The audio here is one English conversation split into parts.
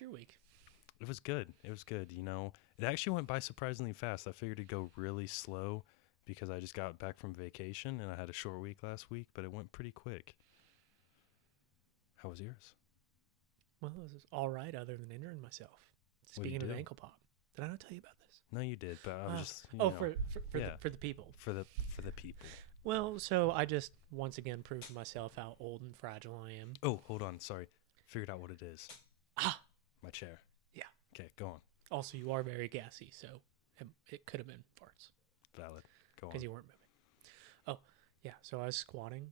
was your week? It was good. It was good. You know, it actually went by surprisingly fast. I figured it'd go really slow because I just got back from vacation and I had a short week last week, but it went pretty quick. How was yours? Well, it was all right other than injuring myself. What'd you Speaking of do? ankle pop. Did I not tell you about this? No, you did, but I was just For the people. for the people. Well, so I just once again proved to myself how old and fragile I am. Oh, hold on. Sorry. Figured out what it is. My chair. Yeah. Okay, go on. Also, you are very gassy, so it could have been farts Valid. Go on. because you weren't moving. Oh, yeah. So I was squatting,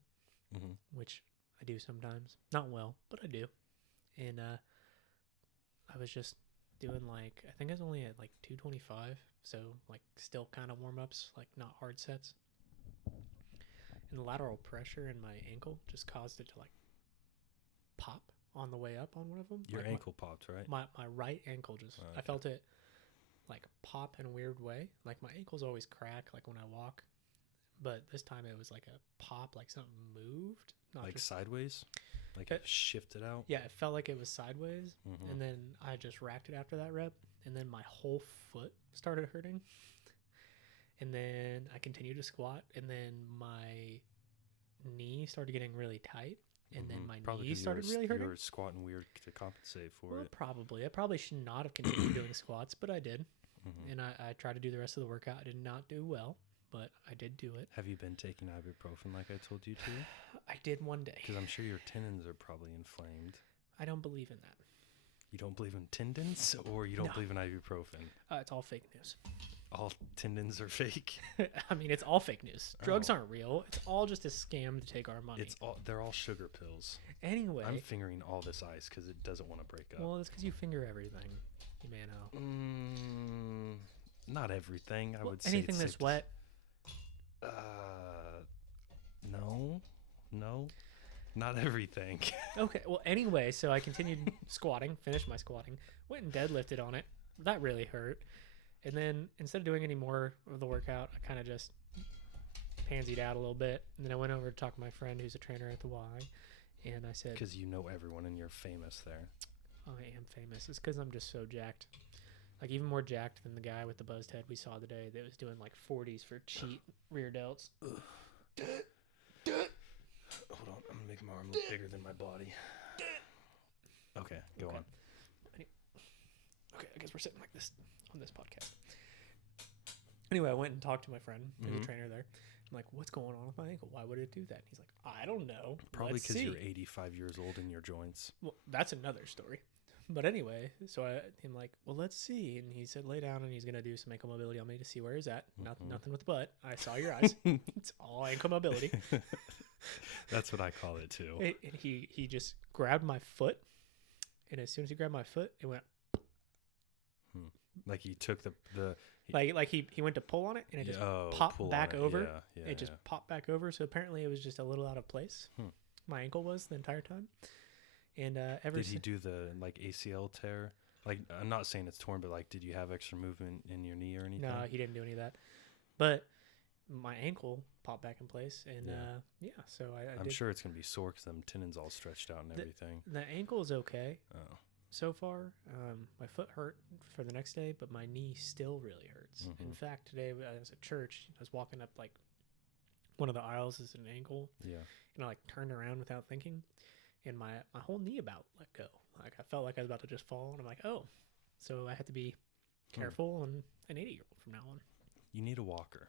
Mm-hmm. which I do sometimes. Not well, but I do. And I was just doing like, I think I was only at like 225. So like still kind of warm-ups, like not hard sets. And the lateral pressure in my ankle just caused it to like pop on the way up on one of them. Your like ankle popped, right? My right ankle just, I felt it like pop in a weird way. Like my ankles always crack like when I walk. But this time it was like a pop, like something moved. Not Like just sideways? Like it shifted out? Yeah, it felt like it was sideways. Mhm. And then I just racked it after that rep. And then my whole foot started hurting. And then I continued to squat. And then my knee started getting really tight. And then my Probably knee 'cause started you really hurting. were squatting weird to compensate for Well, it. probably. I probably should not have continued doing squats, but I did. Mhm. And I tried to do the rest of the workout. I did not do well, but I did do it. Have you been taking ibuprofen like I told you to? I did one day. Because I'm sure your tendons are probably inflamed. I don't believe in that. You don't believe in tendons, or you don't No. believe in ibuprofen? It's all fake news. All tendons are fake. I mean, it's all fake news. Drugs Oh. aren't real. It's all just a scam to take our money. They're all sugar pills. Anyway. I'm fingering all this ice because it doesn't want to break up. Well, it's because you finger everything, you mano. Not everything. I would say anything it's that's safe to wet. No, not everything. Okay. Well, anyway, so I continued squatting, finished my squatting, went and deadlifted on it. That really hurt. And then instead of doing any more of the workout, I kind of just pansied out a little bit. And then I went over to talk to my friend who's a trainer at the Y. And I said, Because you know everyone and you're famous there. I am famous. It's because I'm just so jacked. Like even more jacked than the guy with the buzzed head we saw today that was doing like 40s for cheat rear delts. Hold on, I'm gonna make my arm look bigger than my body. Okay, go on. Okay, I guess we're sitting like this on this podcast. Anyway, I went and talked to my friend, who's a trainer there. I'm like, what's going on with my ankle? Why would it do that? And he's like, I don't know. Probably Let's because see. you're 85 years old in your joints. Well, that's another story. But anyway, so I'm like, well, let's see. And he said, lay down, and he's going to do some ankle mobility on me to see where he's at. Nothing with the butt. I saw your eyes. It's all ankle mobility. That's what I call it too. And he just grabbed my foot. And as soon as he grabbed my foot, it went. Like he took the Like he went to pull on it, and it just popped back over. It just popped back over. So apparently it was just a little out of place. My ankle was the entire time. And did he do the like ACL tear? Like I'm not saying it's torn, but like did you have extra movement in your knee or anything? No, he didn't do any of that. But my ankle popped back in place, and so I I'm did. sure it's gonna be sore because them tendons all stretched out and everything. The ankle is okay. Oh. So far, my foot hurt for the next day, but my knee still really hurts. In fact, today I was at church. I was walking up like one of the aisles is an ankle. Yeah. And I like turned around without thinking, and my whole knee about let go. Like I felt like I was about to just fall, and I'm like, oh. So I had to be careful and an 80-year-old from now on. You need a walker.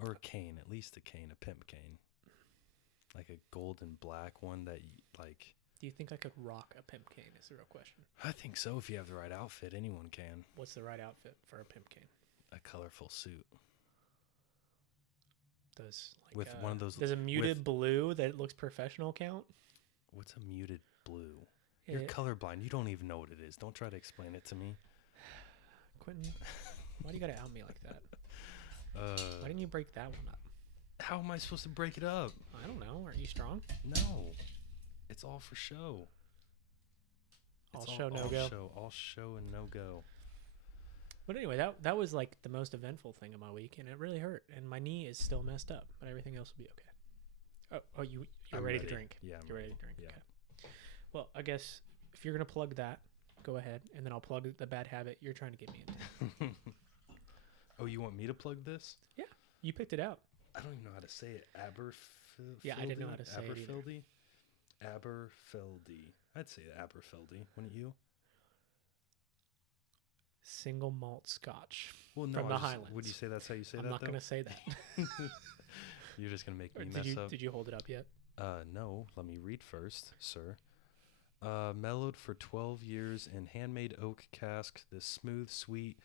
Or a cane, at least a cane, a pimp cane. Like a gold and black one that like... Do you think I could rock a pimp cane is the real question. I think so. If you have the right outfit, anyone can. What's the right outfit for a pimp cane? A colorful suit. Does like with one of those... Does a muted blue that looks professional count? What's a muted blue? You're colorblind. You don't even know what it is. Don't try to explain it to me. Quentin, why do you got to out me like that? Why didn't you break that one up? How am I supposed to break it up? I don't know. Aren't you strong? No. It's all for show. All show, no go. All show and no go. But anyway, that was like the most eventful thing of my week, and it really hurt. And my knee is still messed up, but everything else will be okay. Oh, you're ready to drink? Yeah, you're ready to drink. Yeah. Okay. Well, I guess if you're gonna plug that, go ahead, and then I'll plug the bad habit you're trying to get me into. Oh, you want me to plug this? Yeah, you picked it out. I don't even know how to say it. Aberfeldy? Yeah, I didn't know how to say it either. Aberfeldy? Aberfeldy. I'd say Aberfeldy, wouldn't you? Single malt Scotch Well, no, from the Highlands. Would you say that's how you say I'm that, not though? gonna say that. You're just going to make Or me mess up. Did you hold it up yet? No. Let me read first, sir. Mellowed for 12 years in handmade oak cask, this smooth, sweet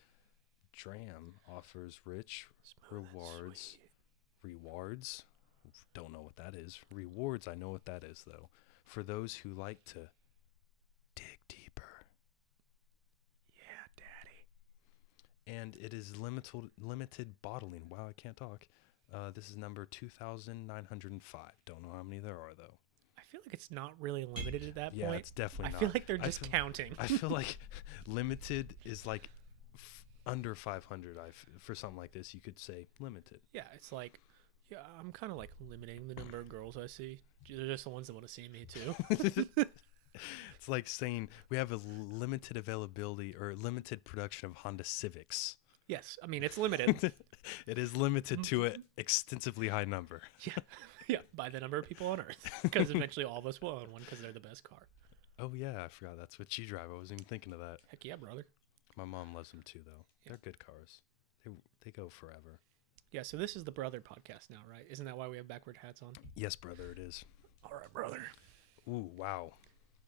dram offers rich rewards. Rewards? Don't know what that is. Rewards, I know what that is, though. For those who like to dig deeper. Yeah, daddy. And it is limited bottling. Wow, I can't talk. This is number 2,905. Don't know how many there are, though. I feel like it's not really limited at that Yeah, point. it's definitely I not. feel like they're just counting. I feel like limited is like under 500. For something like this, you could say limited. Yeah, it's like, yeah, I'm kind of like limiting the number of girls I see. They're just the ones that want to see me too. It's like saying we have a limited availability or limited production of Honda Civics. Yes, I mean it's limited. It is limited to an extensively high number. Yeah, by the number of people on Earth, because eventually all of us will own one because they're the best car. Oh yeah, I forgot that's what you drive. I wasn't even thinking of that. Heck yeah, brother. My mom loves them too, though. Yeah. They're good cars. They go forever. Yeah, so this is the brother podcast now, right? Isn't that why we have backward hats on? Yes, brother, it is. All right, brother. Ooh, wow.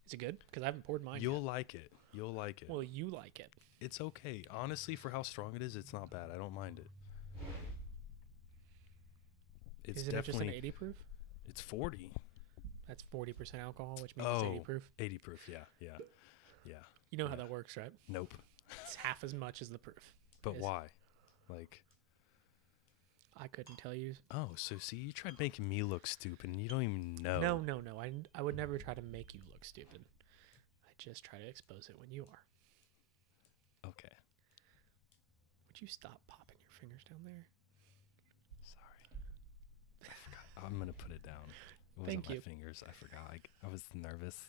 Is it good? Because I haven't poured mine You'll yet. like it. You'll like it. Well, you like it. It's okay. Honestly, for how strong it is, it's not bad. I don't mind it. It's Isn't it just an 80 proof? It's 40. That's 40% alcohol, which means it's 80 proof. 80 proof. Yeah. You know how that works, right? Nope. It's half as much as the proof. But why? Like, I couldn't tell you. oh, so see, you tried making me look stupid, and you don't even know. No. I would never try to make you look stupid. I just try to expose it when you are. Okay. Would you stop popping your fingers down there? Sorry. I'm gonna put it down. It wasn't Thank my you. fingers. I forgot. I was nervous.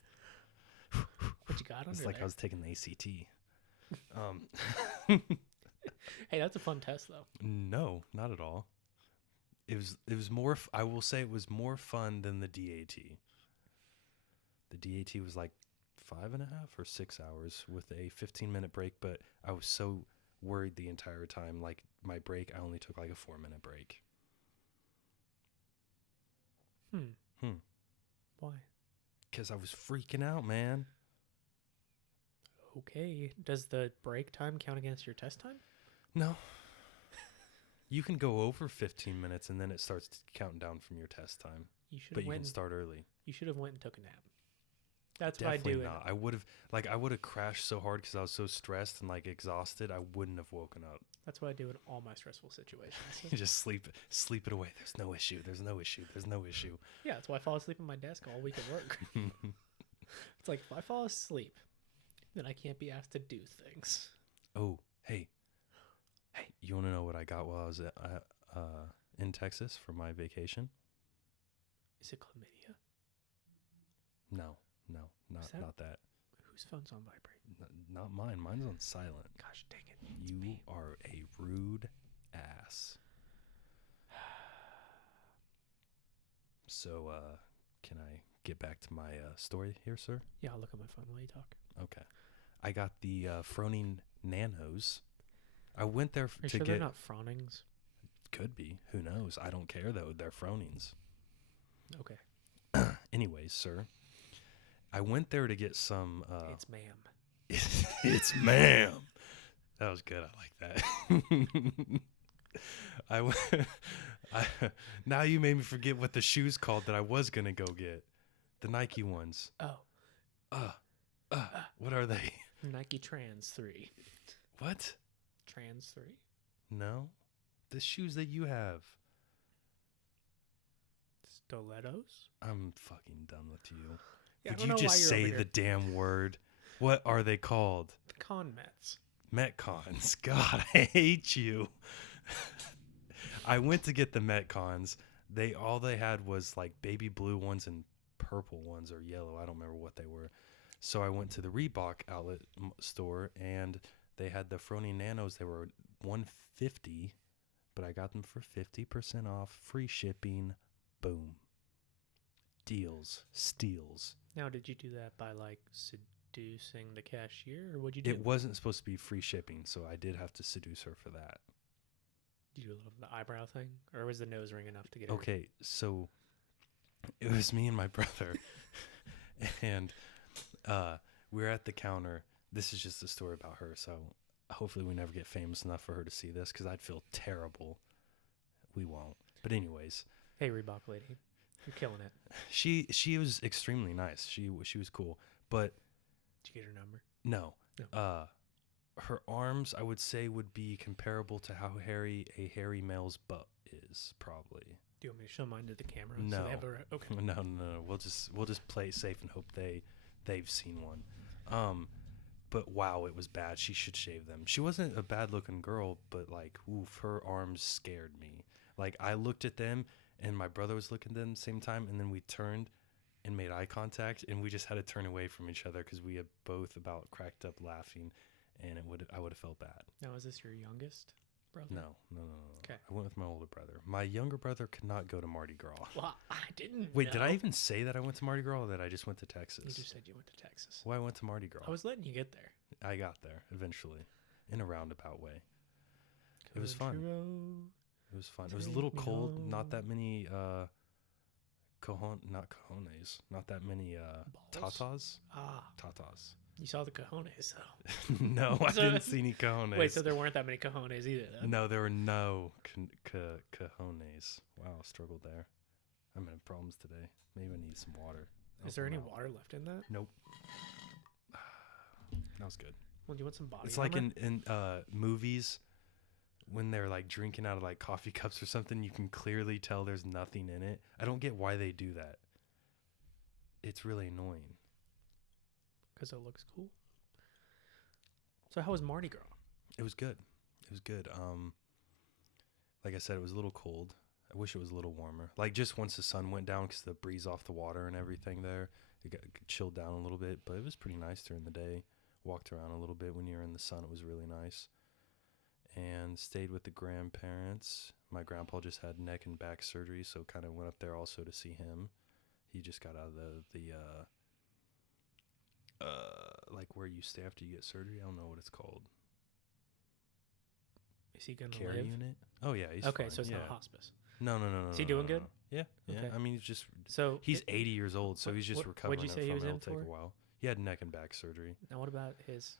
What you got under It's like there? I was taking the ACT. Hey, that's a fun test, though. No, not at all. It was more. I will say it was more fun than the DAT. The DAT was like 5.5 or 6 hours with a 15-minute break, but I was so worried the entire time. Like my break, I only took like a 4-minute break. Why? Because I was freaking out, man. Okay. Does the break time count against your test time? No. You can go over 15 minutes and then it starts counting down from your test time. But you can start early. You should have went and took a nap. That's Definitely what I do. not. I would have crashed so hard because I was so stressed and like exhausted. I wouldn't have woken up. That's what I do in all my stressful situations. You just sleep it away. There's no issue. There's no issue. Yeah, that's why I fall asleep on my desk all week at work. It's like if I fall asleep, then I can't be asked to do things. Oh, hey, you want to know what I got while I was in Texas for my vacation? Is it chlamydia? No, not that. Whose phone's on vibrate? Not mine. Mine's on silent. Gosh dang it. You are a rude ass. So, can I get back to my story here, sir? Yeah, I'll look at my phone while you talk. Okay. I got the Froning Nanos. I went there Are you to sure get... they're not Fronings? Could be. Who knows? I don't care, though. They're Fronings. Okay. Anyways, sir, I went there to get some... It's ma'am. It's ma'am. That was good. I like that. Now you made me forget what the shoes called that I was going to go get. The Nike ones. Oh. What are they? Nike Trans 3. What? Trans 3? No. The shoes that you have. Stilettos? I'm fucking done with you. Yeah, Would you just say the damn word? What are they called? The Con Mets. Metcons. God, I hate you. I went to get the Metcons. All they had was like baby blue ones and purple ones or yellow. I don't remember what they were. So I went to the Reebok outlet store, and they had the Frony Nanos. They were 150, but I got them for 50% off, free shipping. Boom. Deals, steals. Now, did you do that by like seducing the cashier, or what'd you do? It wasn't supposed to be free shipping, so I did have to seduce her for that. Did you do a little of the eyebrow thing, or was the nose ring enough to get her? Okay, so it was me and my brother, and we were at the counter. This is just a story about her, so hopefully we never get famous enough for her to see this, because I'd feel terrible. We won't. But anyways, Hey, Reebok lady, you're killing it. she was extremely nice. She was cool, but Did you get her number? no. No. Her arms, I would say, would be comparable to how hairy a hairy male's butt is, probably. Do you want me to show mine to the camera? No. So they have okay. No. We'll just play it safe and hope they've seen one. But wow, it was bad. She should shave them. She wasn't a bad looking girl, but like, oof, her arms scared me. Like, I looked at them, and my brother was looking at them at the same time, and then we turned and made eye contact, and we just had to turn away from each other because we had both about cracked up laughing, and I would have felt bad. Now, is this your youngest brother? No. Okay. I went with my older brother. My younger brother could not go to Mardi Gras. Well, I didn't. Wait, did I know. even say that I went to Mardi Gras, or that I just went to Texas? You just said you went to Texas. Well, I went to Mardi Gras. I was letting you get there. I got there eventually, in a roundabout way. It was fun. It was fun. It was a little cold. Not that many not that many Balls? tatas. Ah, Tatas. you saw the cojones, though. No, I So- didn't see any cojones. Wait, so there weren't that many cojones either, then? No, there were no cojones. Wow, struggled there. I'm having problems today. Maybe I need some water. Is there Help any me out. water left in that? Nope. That was good. Well, do you want some body It's like armor? in movies when they're like drinking out of like coffee cups or something. You can clearly tell there's nothing in it. I don't get why they do that. It's really annoying. Because it looks cool. So how was Mardi Gras? It was good. It was good. Like I said, it was a little cold. I wish it was a little warmer. Like just once the sun went down, because the breeze off the water and everything there, it got chilled down a little bit. But it was pretty nice during the day. Walked around a little bit when you were in the sun. It was really nice. And stayed with the grandparents. My grandpa just had neck and back surgery, so kind of went up there also to see him. He just got out of the like where you stay after you get surgery. I don't know what it's called. Is he gonna Care live? unit. Oh yeah, he's Okay, fine. so it's yeah. not hospice. No. Is he doing good? Yeah. Okay. I mean, he's just So he's 80 years old, so he's just what- recovering. what'd you say from he was it. in It'll take for? a while. He had neck and back surgery. Now what about his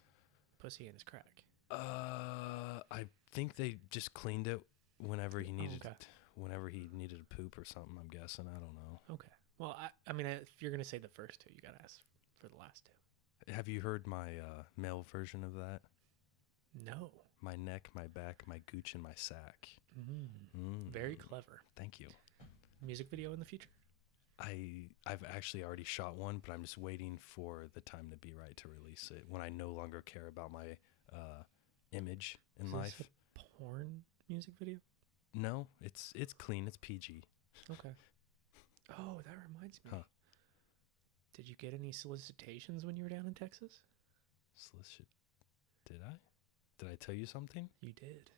pussy and his crack? I think they just cleaned it whenever he needed okay. whenever he needed a poop or something. I'm guessing. I don't know. Okay. Well, I mean, if you're gonna say the first two, you gotta ask for the last two. Have you heard my male version of that? No. My neck, my back, my gooch, and my sack. Very clever. Thank you. Music video in the future? I've actually already shot one, but I'm just waiting for the time to be right to release it when I no longer care about my image in Is life. this a porn music video? No, it's clean. It's PG. Okay. Oh, that reminds me. Huh. Did you get any solicitations when you were down in Texas? Solicit. Did I? Did I tell you something? You did.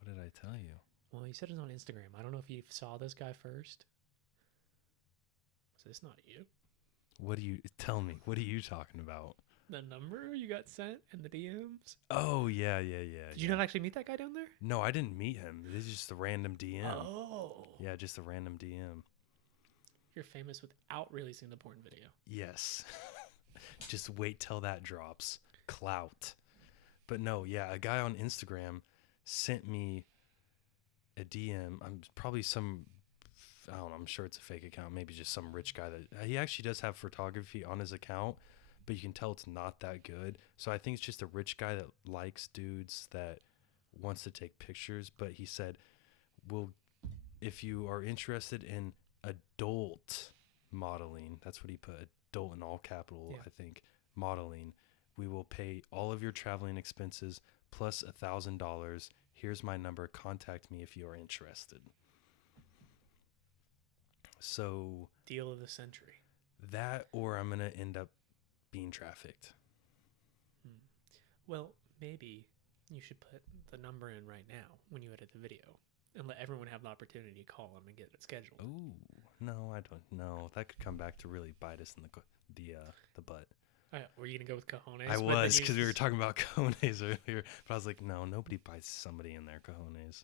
What did I tell you? Well, you said it was on Instagram. I don't know if you saw this guy first. Was this not you? What do you tell me? What are you talking about? The number you got sent in the DMs? Oh yeah. Did you not actually meet that guy down there? No, I didn't meet him. This is just a random DM. Oh. Yeah, just a random DM. You're famous without releasing the porn video. Yes. Just wait till that drops. Clout. But no, yeah, a guy on Instagram sent me a DM. I'm probably I don't know, I'm sure it's a fake account. Maybe just some rich guy that he actually does have photography on his account, but you can tell it's not that good. So I think it's just a rich guy that likes dudes that wants to take pictures. But he said, well, if you are interested in adult modeling, that's what he put, adult in all capital, Yeah. I think, modeling, we will pay all of your traveling expenses plus $1,000. Here's my number. Contact me if you are interested. So Deal of the century. that, or I'm going to end up being trafficked. Well, maybe you should put the number in right now when you edit the video and let everyone have the opportunity to call them and get it scheduled. Ooh, no, I don't know. That could come back to really bite us in the butt. Were you gonna go with cojones? I But then was, you because we were just- talking about cojones earlier, but I was like, no, nobody bites somebody in their cojones.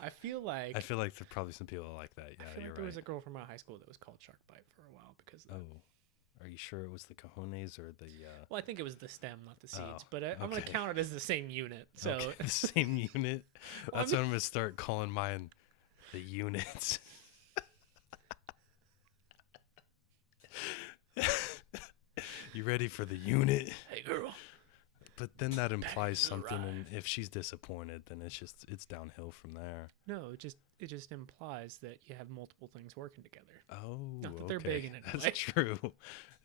I feel like I feel like there's probably some people like that. Yeah, I feel you're like there right. was a girl from my high school that was called Shark Bite for a while because of that. Oh, are you sure it was the cojones or the? Well, I think it was the stem, not the seeds, Oh, but I'm gonna okay. count it as the same unit. So Okay, the same unit. Well, I That's what I'm gonna start calling mine, the units. You ready for the unit? hey, girl. But then that implies has something, and arrived. if she's disappointed, then it's downhill from there. No, it just implies that you have multiple things working together. Oh, Not that they're okay. big in any That's way. true.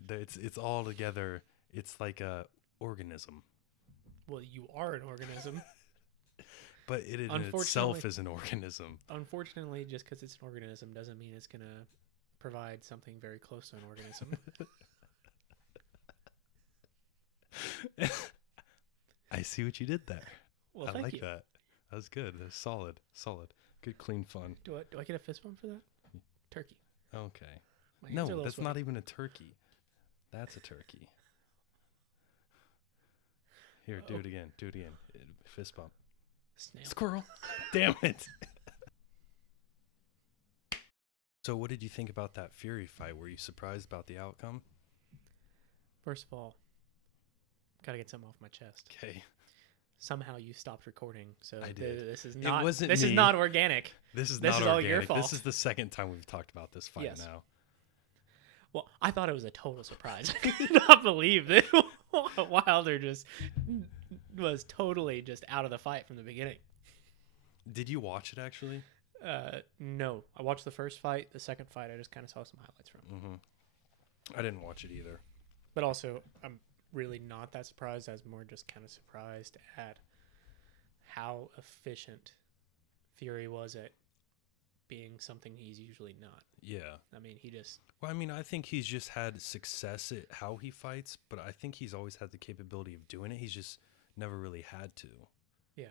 It's all together. It's like a organism, Well, you are an organism. but it in Unfortunately- itself is an organism. Unfortunately, just because it's an organism doesn't mean it's gonna provide something very close to an organism. I see what you did there. Well, I thank like you. that. That was good. That was solid. Good, clean fun. Do I get a fist bump for that? Turkey. Okay. My hands are a No, little that's not sweaty. even a turkey. That's a turkey. Here, do Oh. it again. Do it again. Fist bump. Snail. Squirrel. Damn it. So what did you think about that Fury fight? Were you surprised about the outcome? First of all, gotta get something off my chest. Okay. Somehow you stopped recording, so I did. this is not. wasn't This is me. not organic. This is This not is all organic. your fault. This is the second time we've talked about this fight Yes. now. Well, I thought it was a total surprise. I could not believe that Wilder just was totally just out of the fight from the beginning. Did you watch it actually? No, I watched the first fight. The second fight, I just kind of saw some highlights from. I didn't watch it either. But also, I'm really not that surprised. I was more just kind of surprised at how efficient Fury was at being something he's usually not. Yeah. I mean, he just Well, I mean, I think he's just had success at how he fights, but I think he's always had the capability of doing it. He's just never really had to. yeah.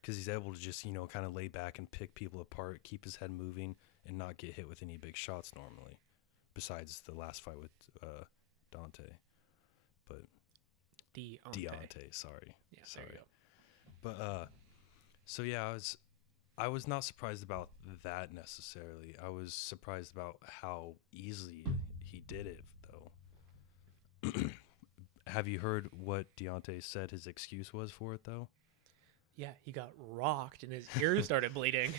Because he's able to just, kind of lay back and pick people apart, keep his head moving, and not get hit with any big shots normally. Besides the last fight with Dante. But Deontay, sorry. Yeah, Sorry. there you go. But so yeah, I was not surprised about that necessarily. I was surprised about how easily he did it, though. Have you heard what Deontay said his excuse was for it, though? Yeah, he got rocked and his ears started bleeding.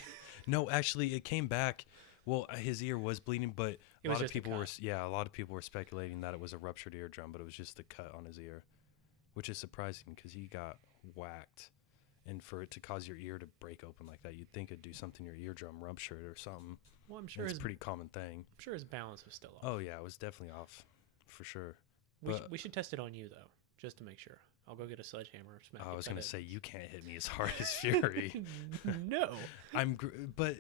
No, actually, it came back. Well, his ear was bleeding, but It a was lot of just a people were cut. a lot of people were speculating that it was a ruptured eardrum, but it was just a cut on his ear, which is surprising because he got whacked. And for it to cause your ear to break open like that, you'd think it'd do something to your eardrum, rupture it or something. Well, I'm And sure it's his a pretty common thing. I'm sure his balance was still off. Oh yeah, it was definitely off, for sure. but- We should test it on you though, just to make sure. I'll go get a sledgehammer. Smack I it, was cut gonna it. say you can't hit me as hard as Fury. No. But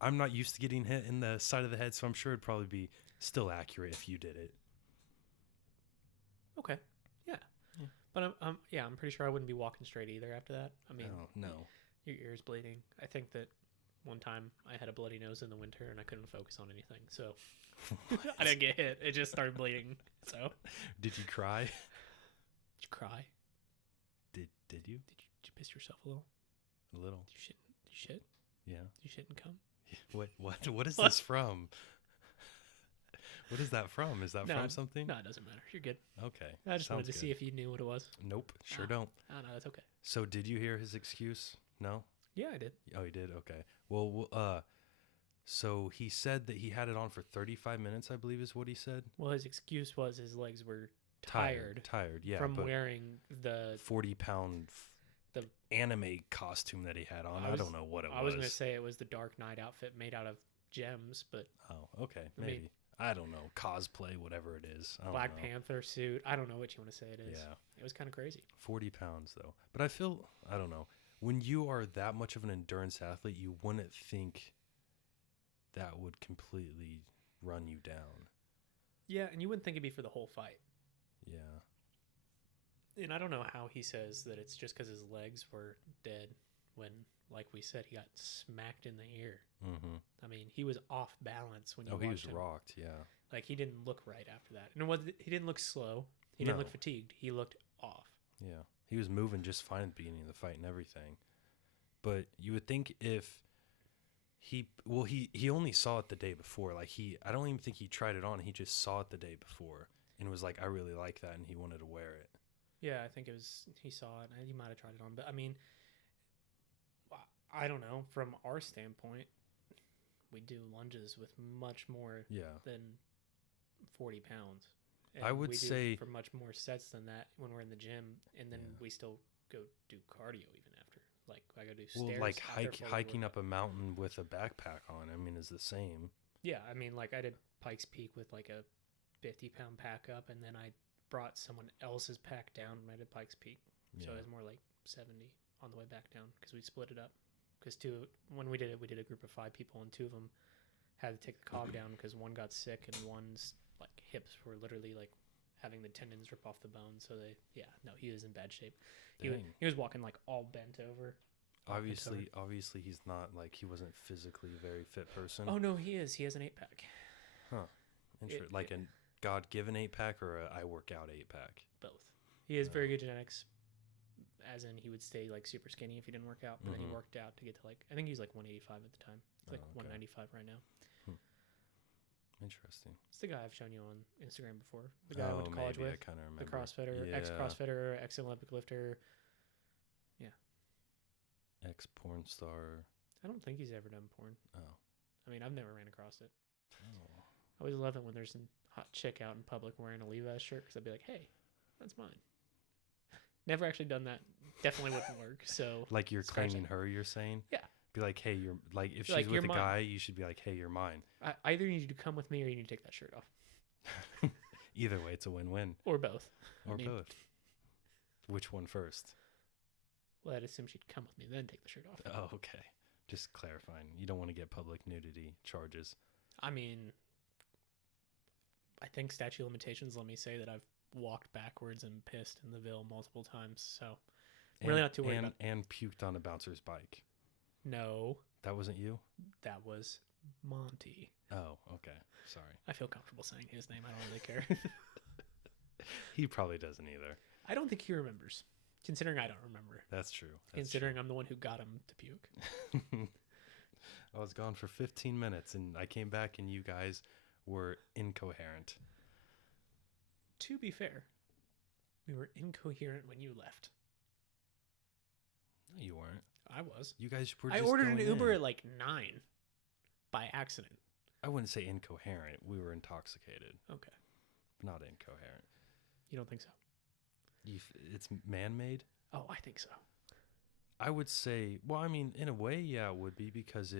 I'm not used to getting hit in the side of the head, so I'm sure it'd probably be still accurate if you did it. Okay. Yeah. Yeah. But I'm pretty sure I wouldn't be walking straight either after that. I mean, No. your ear's bleeding. I think that one time I had a bloody nose in the winter and I couldn't focus on anything, so I didn't get hit. It just started bleeding. So Did you cry? did you cry? Did you? Did you piss yourself a little? A little. Did you shit? Did you shit? Yeah. Did you shit and come? What is What? this from? What is that from? Is that No, from something? No, it doesn't matter. You're good. Okay. I just wanted to sounds see good. if you knew what it was. Nope, sure Ah. don't. Oh, no, that's okay. So did you hear his excuse? No? Yeah, I did. Oh, he did? Okay. Well, so he said that he had it on for 35 minutes, I believe is what he said. Well, his excuse was his legs were tired Yeah, from but wearing the 40-pound the- anime costume that he had on. I don't know what it was. I was going to say it was the Dark Knight outfit made out of gems, but Oh, okay. I mean- Maybe. I don't know. Cosplay, whatever it is. I don't Black know. Panther suit. I don't know what you want to say it is. Yeah. It was kind of crazy. 40 pounds, though. But I don't know. When you are that much of an endurance athlete, you wouldn't think that would completely run you down. Yeah, and you wouldn't think it'd be for the whole fight. Yeah. And I don't know how he says that it's just because his legs were dead when, like we said, he got smacked in the ear. Mm-hmm. I mean, he was off balance when you Oh, he was watched him. rocked. Yeah. Like, he didn't look right after that. And he didn't look slow. He didn't look fatigued. He looked off. Yeah. He was moving just fine at the beginning of the fight and everything. But you would think if he only saw it the day before. Like, I don't even think he tried it on. He just saw it the day before and was like, I really like that, and he wanted to wear it. Yeah, I think he saw it, and he might have tried it on. But, I mean, I don't know. From our standpoint, we do lunges with much more than 40 pounds. And I would we do say for much more sets than that when we're in the gym, and then we still go do cardio even after. Like, I go do stairs. Well, like hiking up a mountain with a backpack on, I mean, is the same. Yeah, I mean, like, I did Pikes Peak with like a 50-pound pack up, and then I brought someone else's pack down when I did Pikes Peak. So it was more like 70 on the way back down because we split it up. Because when we did a group of 5 people, and 2 of them had to take the cog down because one got sick and one's like hips were literally like having the tendons rip off the bone. So he was in bad shape. He was walking like all bent over. Obviously he's not like, he wasn't physically a very fit person. Oh no, he is. He has an 8-pack. Huh. Interesting. Like a God-given 8-pack or a I work out 8-pack? Both. He has very good genetics. As in, he would stay like super skinny if he didn't work out, but then he worked out to get to like, I think he was like 185 at the time. It's like 195 right now. Interesting. It's the guy I've shown you on Instagram before. The guy I went to college with. I kind of remember. The CrossFitter, ex-CrossFitter, ex-Olympic lifter. Yeah. Ex-porn star. I don't think he's ever done porn. Oh. I mean, I've never ran across it. Oh. I always love it when there's a hot chick out in public wearing a Levi's shirt because I'd be like, hey, that's mine. Never actually done that. Definitely wouldn't work. So like, you're claiming her, you're saying? Yeah. Be like, hey, you're like, if she's like, with a guy, you should be like, hey, you're mine. Either you need to come with me or you need to take that shirt off. Either way, it's a win-win. Or both. Or both. Which one first? Well, I'd assume she'd come with me, then take the shirt off. Oh, okay. Just clarifying. You don't want to get public nudity charges. I mean, I think statute of limitations let me say that I've walked backwards and pissed in the Ville multiple times, so really not too worried about it. And puked on a bouncer's bike. No. That wasn't you? That was Monty. Oh, okay. Sorry. I feel comfortable saying his name. I don't really care. He probably doesn't either. I don't think he remembers, considering I don't remember. That's true. Considering I'm the one who got him to puke. I was gone for 15 minutes, and I came back, and you guys were incoherent. To be fair, we were incoherent when you left. No, you weren't. I was. You guys were. I ordered an Uber at like 9 by accident. I wouldn't say incoherent. We were intoxicated. Okay. Not incoherent. You don't think so? It's man-made? Oh, I think so. I would say, well, I mean, in a way, yeah, it would be, because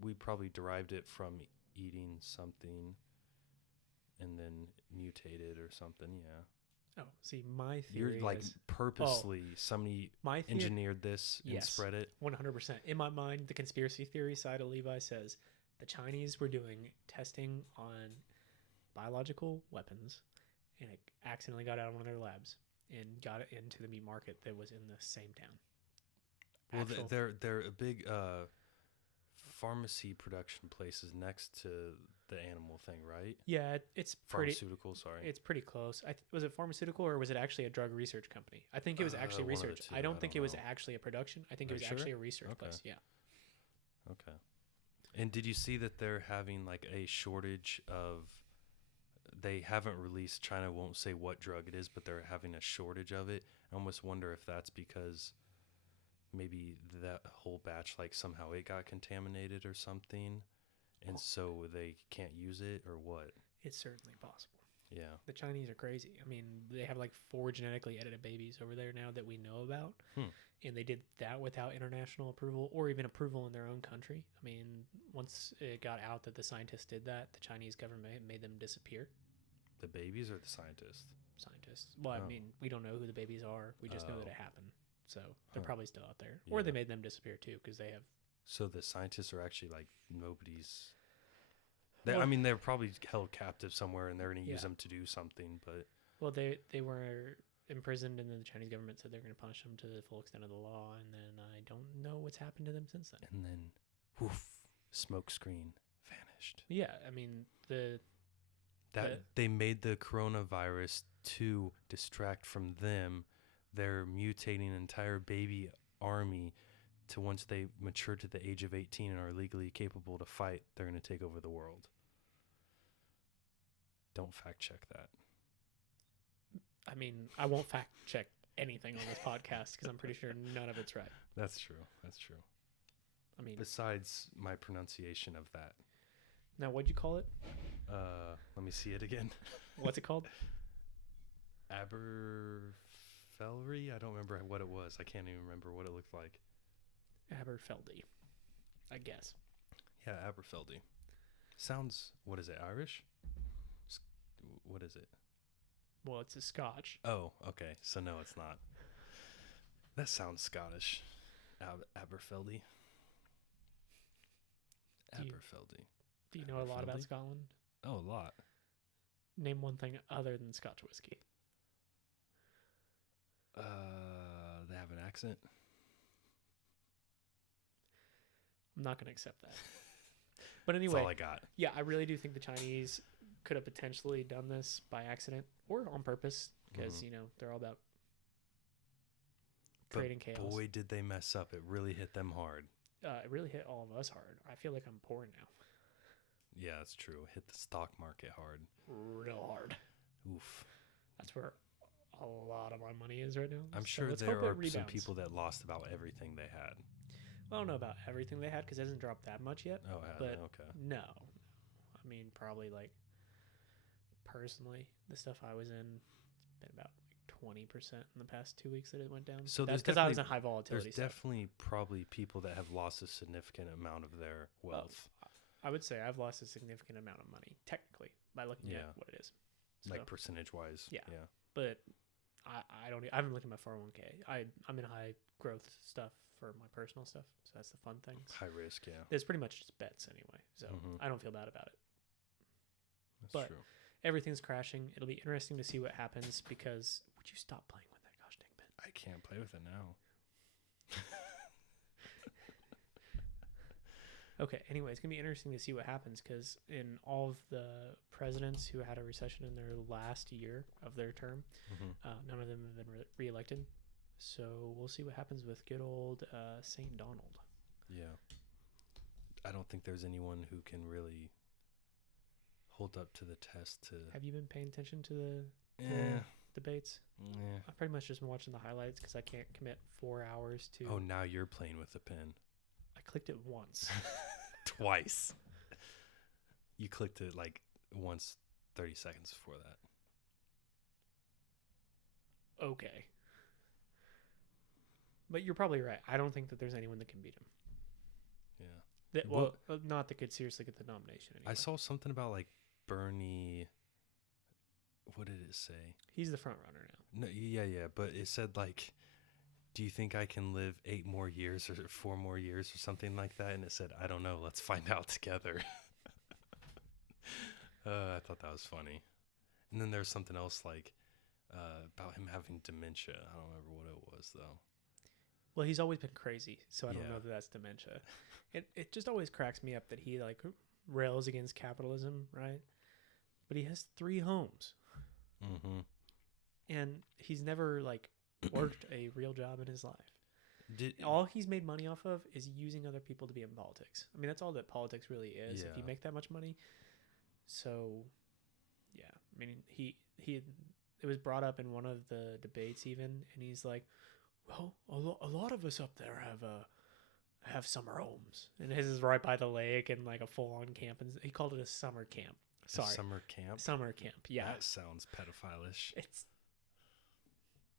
we probably derived it from eating something and then mutated or something, yeah. Oh, see, my theory You're like is, purposely somebody engineered this and spread it. 100%. In my mind, the conspiracy theory side of Levi says the Chinese were doing testing on biological weapons, and it accidentally got out of one of their labs and got it into the meat market that was in the same town. Well, they're a big pharmacy production places next to the animal thing, right? Yeah, it's pretty pharmaceutical. Sorry, it's pretty close. Was it pharmaceutical or was it actually a drug research company? I think it was actually research. I don't think it was actually a production. I think it was actually a research place. Yeah. Okay. And did you see that they're having like a shortage of? They haven't released. China won't say what drug it is, but they're having a shortage of it. I almost wonder if that's because maybe that whole batch, like somehow it got contaminated or something, and so they can't use it, or what? It's certainly possible. Yeah. The Chinese are crazy. I mean, they have like 4 genetically edited babies over there now that we know about. And they did that without international approval or even approval in their own country. I mean, once it got out that the scientists did that, the Chinese government made them disappear. The babies or the scientists? Scientists. Well, I mean, we don't know who the babies are. We just know that it happened. So they're probably still out there. Yeah. Or they made them disappear too because they have... So the scientists are actually like nobody's... Well, I mean, they're probably held captive somewhere, and they're going to use yeah. them to do something. But Well, they were imprisoned, and then the Chinese government said they're going to punish them to the full extent of the law, and then I don't know what's happened to them since then. and then, woof, smoke screen vanished. Yeah, I mean That they made the coronavirus to distract from them. They're mutating an entire baby army to once they mature to the age of 18 and are legally capable to fight, they're going to take over the world. Don't fact check that. I mean, I won't fact check anything on this podcast because I'm pretty sure none of it's right. That's true. That's true. I mean, Besides my pronunciation of that. now what'd you call it? Let me see it again. What's it called? Aberfeldy? I don't remember what it was. I can't even remember what it looked like. Aberfeldy, I guess. Yeah, Aberfeldy. Sounds, what is it, Irish? What is it? Well, it's a Scotch. Oh, okay. So no, it's not. That sounds Scottish. Aberfeldy. Aberfeldy. Do you know a lot about Aberfeldy? Scotland? Oh, a lot. Name one thing other than Scotch whiskey. They have an accent. I'm not going to accept that. But That's anyway, all I got. yeah, I really do think the Chinese could have potentially done this by accident or on purpose because, you know, they're all about creating chaos. Boy, did they mess up. It really hit them hard. It really hit all of us hard. I feel like I'm poor now. Yeah, that's true. Hit the stock market hard. Real hard. Oof. That's where a lot of my money is right now. I'm So sure let's there hope it are some rebounds. people that lost about everything they had. I don't know about everything they had because it hasn't dropped that much yet. Oh, But okay. no. I mean, probably like personally, the stuff I was in, it's been about like 20% in the past 2 weeks that it went down. So that's there's because I was in definitely- high volatility There's stuff. definitely probably people that have lost a significant amount of their wealth. I would say I've lost a significant amount of money, technically, by looking Yeah. at what it is. So, Like percentage wise. Yeah. Yeah. but I don't. I haven't looked at my 401k. I'm in high growth stuff for my personal stuff, so that's the fun things. High risk, yeah. It's pretty much just bets anyway, so Mhm. I don't feel bad about it. That's But- true. Everything's crashing. It'll be interesting to see what happens because would you stop playing with that gosh dang pen? I can't play with it now. Okay, anyway, it's going to be interesting to see what happens because in all of the presidents who had a recession in their last year of their term, Mhm. none of them have been reelected. So we'll see what happens with good old St. Donald. Yeah. I don't think there's anyone who can really hold up to the test to. Have you been paying attention to the Eh, debates? eh. I've pretty much just been watching the highlights because I can't commit 4 hours to. Oh, now you're playing with the pen. I clicked it once. Twice. You clicked it like once 30 seconds before that. Okay. But you're probably right. I don't think that there's anyone that can beat him. Yeah. Not that could seriously get the nomination. Anyway. I saw something about like Bernie. What did it say? He's the front runner now. No, yeah, but it said like, do you think I can live 8 more years or 4 more years or something like that? And it said, I don't know. Let's find out together. I thought that was funny. And then there's something else like about him having dementia. I don't remember what it was though. Well, he's always been crazy, so I don't Yeah. know that that's dementia. It just always cracks me up that he like rails against capitalism, right? But he has 3 homes, Mm-hmm. and he's never like worked a real job in his life. Did All he's made money off of is using other people to be in politics. I mean, that's all that politics really is. If you Yeah. make that much money, so yeah. I mean, it was brought up in one of the debates even, and he's like, "Well, a lot of us up there have summer homes, and his is right by the lake and like a full on camp, and he called it a summer camp. Sorry, summer camp? summer camp. Yeah, That sounds pedophile-ish. it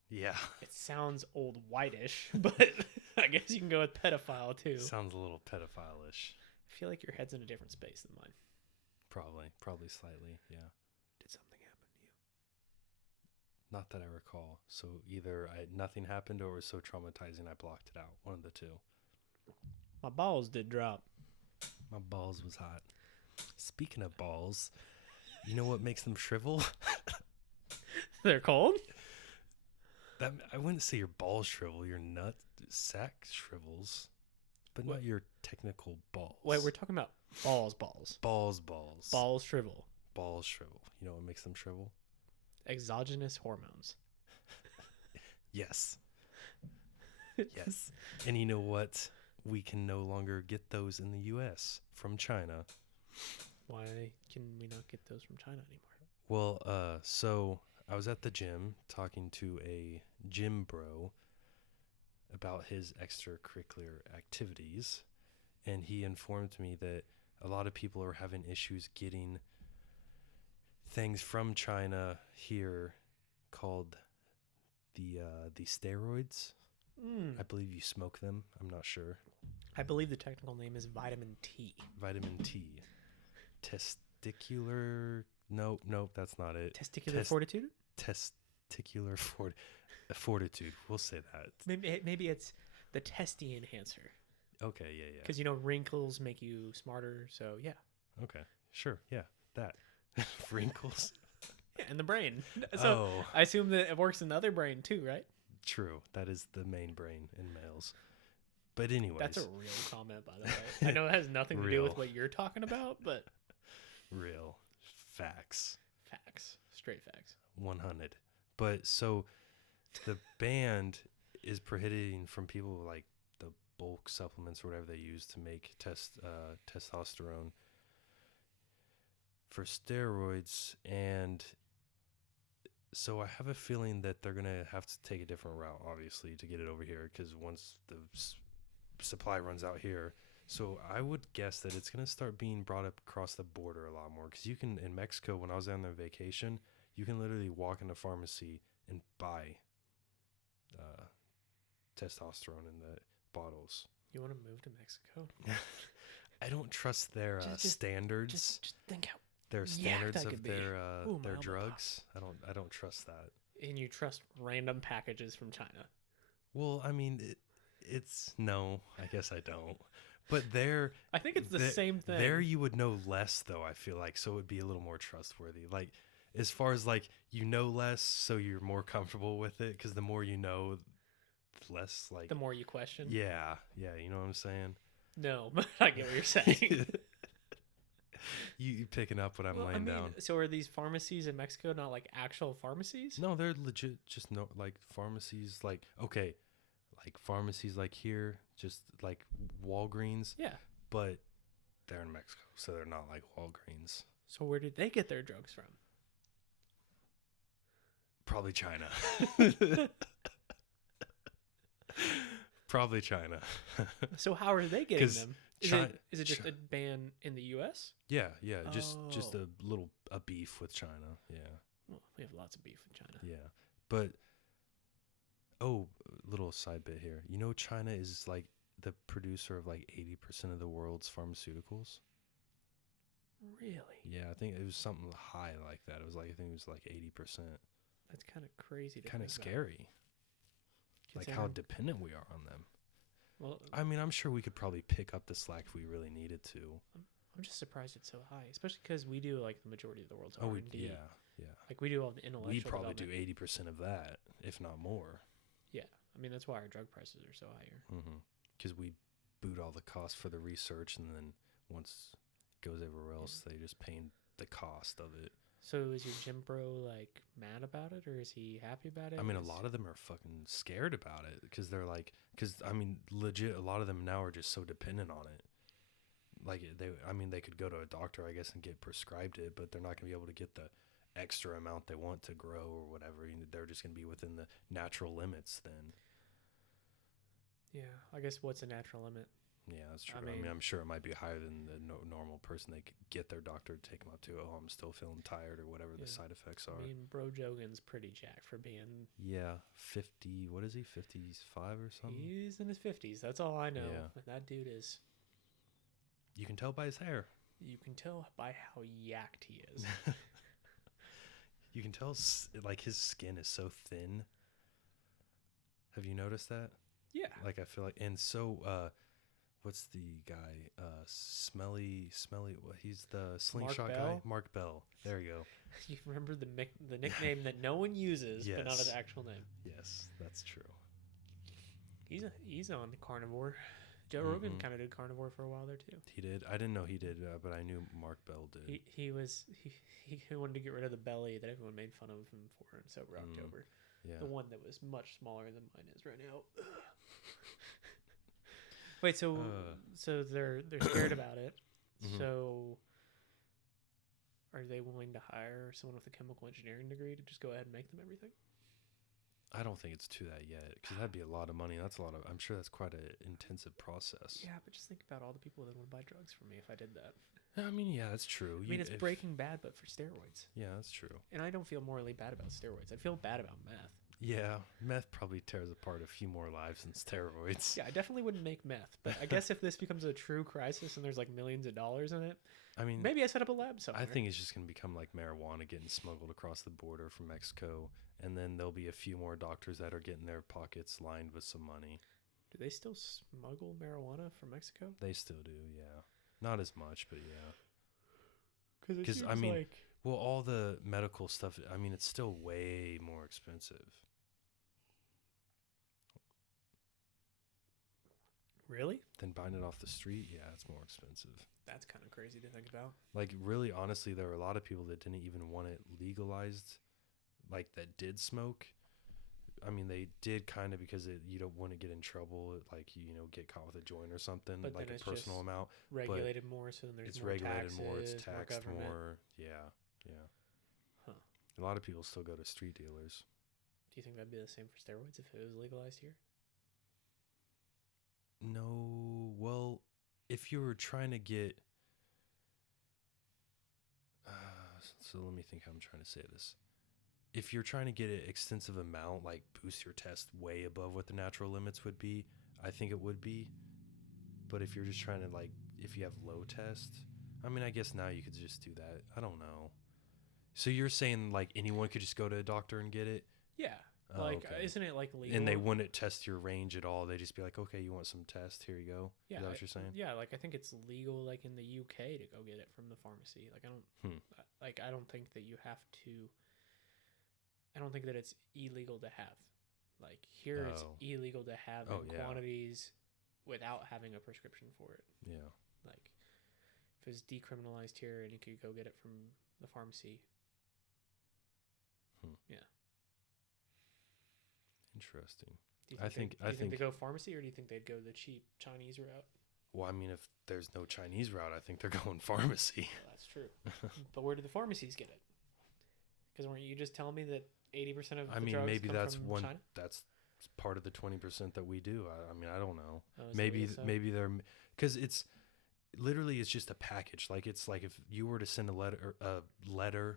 Yeah. sounds old whitish, but I guess you can go with pedophile too. Sounds a little pedophile-ish. I feel like your head's in a different space than mine. Probably slightly, yeah. Did something happen to you? Not that I recall. So either nothing happened or it was so traumatizing I blocked it out. One of the two. My balls did drop. My balls was hot. Speaking of balls, you know what makes them shrivel? They're cold? That I wouldn't say your balls shrivel, your nut sack shrivels, but What? not your technical balls. Wait, we're talking about balls. balls. Balls shrivel. Balls shrivel. You know what makes them shrivel? Exogenous hormones. Yes. Yes. And you know what? We can no longer get those in the U.S. from China. Why can we not get those from China anymore? Well, so I was at the gym talking to a gym bro about his extracurricular activities, and he informed me that a lot of people are having issues getting things from China here called the steroids. I believe you smoke them. I'm not sure. I believe the technical name is vitamin T. Vitamin T. Testicular. Nope, that's not it. Testicular fortitude? Testicular fortitude. We'll say that. Maybe it's the testy enhancer. Okay, yeah. Because, wrinkles make you smarter. So, yeah. Okay, sure. Yeah, that. Wrinkles? Yeah, in the brain. So, I assume that it works in the other brain too, right? True. That is the main brain in males. But anyways. That's a real comment, by the way. I know it has nothing to do with what you're talking about, but... Real. Facts. Facts. Straight facts. 100. But so the band is prohibiting from people like the bulk supplements or whatever they use to make testosterone for steroids, and so I have a feeling that they're gonna have to take a different route, obviously, to get it over here, because once the supply runs out here. So I would guess that it's gonna start being brought up across the border a lot more, because you can, in Mexico, when I was on their vacation, you can literally walk in a pharmacy and buy testosterone in the bottles. You want to move to Mexico? I don't trust their standards. Just think how their standards of their my drugs. I don't trust that. And you trust random packages from China? Well, I mean, it's no. I guess I don't. But there, I think it's the same thing. There, you would know less, though. I feel like, so it would be a little more trustworthy. Like, as far as like less, so you're more comfortable with it, because the more you know, less like the more you question. Yeah. You know what I'm saying? No, but I get what you're saying. You picking up what I'm laying down. So are these pharmacies in Mexico not like actual pharmacies? No, they're legit. Just no, like pharmacies. Like okay, like pharmacies like here, just like Walgreens. Yeah, but they're in Mexico, so they're not like Walgreens. So where did they get their drugs from? Probably China. Probably China. So how are they getting them? Is it just China, a ban in the U.S.? Yeah. Just a beef with China. Yeah. Well, we have lots of beef with China. Yeah, but little side bit here. You know, China is like the producer of like 80% of the world's pharmaceuticals. Really? Yeah, I think it was something high like that. I think it was like 80%. That's kind of crazy. Kind of scary. Like how dependent we are on them. Well, I mean, I'm sure we could probably pick up the slack if we really needed to. I'm just surprised it's so high, especially because we do like the majority of the world's R&D. Yeah. Like we do all the intellectual. We probably do 80% of that, if not more. Yeah, I mean that's why our drug prices are so higher. Because we boot all the costs for the research, and then once it goes everywhere else, they just pay the cost of it. So is your gym bro like mad about it, or is he happy about it? I mean, a lot of them are fucking scared about it because they're like, I mean, legit, a lot of them now are just so dependent on it. Like they could go to a doctor, I guess, and get prescribed it, but they're not gonna be able to get the extra amount they want to grow or whatever. They're just gonna be within the natural limits then. Yeah, I guess what's a natural limit? Yeah, that's true. I mean, I'm sure it might be higher than the normal person. They could get their doctor to take them up to, I'm still feeling tired or whatever the side effects are. I mean, Bro Jogan's pretty jacked for being... Yeah, 50, what is he, 55 or something? He's in his 50s, that's all I know. Yeah. And that dude is... You can tell by his hair. You can tell by how yacked he is. You can tell, like, his skin is so thin. Have you noticed that? Yeah. Like, I feel like... And so... what's the guy? Smelly. He's the slingshot guy. Bell? Mark Bell. There you go. You remember the nickname that no one uses, but not Yes. his actual name. Yes, that's true. He's on carnivore. Joe Rogan kind of did carnivore for a while there too. He did. I didn't know he did, but I knew Mark Bell did. He wanted to get rid of the belly that everyone made fun of him for in Sober October. Yeah. The one that was much smaller than mine is right now. Wait, so they're scared about it. So are they willing to hire someone with a chemical engineering degree to just go ahead and make them everything? I don't think it's to that yet, because that'd be a lot of money. That's a lot of. I'm sure that's quite an intensive process. Yeah, but just think about all the people that would buy drugs from me if I did that. I mean, yeah, that's true. I mean, it's Breaking Bad, but for steroids. Yeah, that's true. And I don't feel morally bad about steroids. I feel bad about meth. Yeah, meth probably tears apart a few more lives than steroids. Yeah, I definitely wouldn't make meth. But I guess if this becomes a true crisis and there's like millions of dollars in it, I mean, maybe I set up a lab somewhere. I think it's just going to become like marijuana getting smuggled across the border from Mexico. And then there'll be a few more doctors that are getting their pockets lined with some money. Do they still smuggle marijuana from Mexico? They still do, yeah. Not as much, but yeah. Because I mean, well, all the medical stuff, I mean, it's still way more expensive. Really? Than buying it off the street, yeah, it's more expensive. That's kind of crazy to think about. Like, really, honestly, there were a lot of people that didn't even want it legalized, like, that did smoke. I mean, they did kind of because you don't want to get in trouble, like, get caught with a joint or something, but like a personal amount. Regulated more, so then there's more regulated taxes, more, it's taxed more. Yeah. Huh. A lot of people still go to street dealers. Do you think that'd be the same for steroids if it was legalized here? No, well, if you were trying to get, so let me think how I'm trying to say this. If you're trying to get an extensive amount, like boost your test way above what the natural limits would be, I think it would be. But if you're just trying to, like, if you have low test, I mean, I guess now you could just do that. I don't know. So you're saying like anyone could just go to a doctor and get it? Yeah. Okay. Isn't it like legal? And they wouldn't test your range at all. They just be like, okay, you want some test? Here you go. Yeah, Is that what you're saying? Yeah, like I think it's legal, like in the UK, to go get it from the pharmacy. Like I don't think that you have to. I don't think that it's illegal to have. Like here, it's illegal to have in quantities without having a prescription for it. Yeah. Like if it's decriminalized here and you could go get it from the pharmacy. Yeah. Interesting. Do you think they go pharmacy, or do you think they'd go the cheap Chinese route? Well, I mean, if there's no Chinese route, I think they're going pharmacy. Well, that's true. But where do the pharmacies get it? Because weren't you just telling me that 80% of the drugs maybe come that's from one. China? That's part of the 20% that we do. I mean, I don't know. Oh, maybe they're because it's literally it's just a package. Like it's like if you were to send a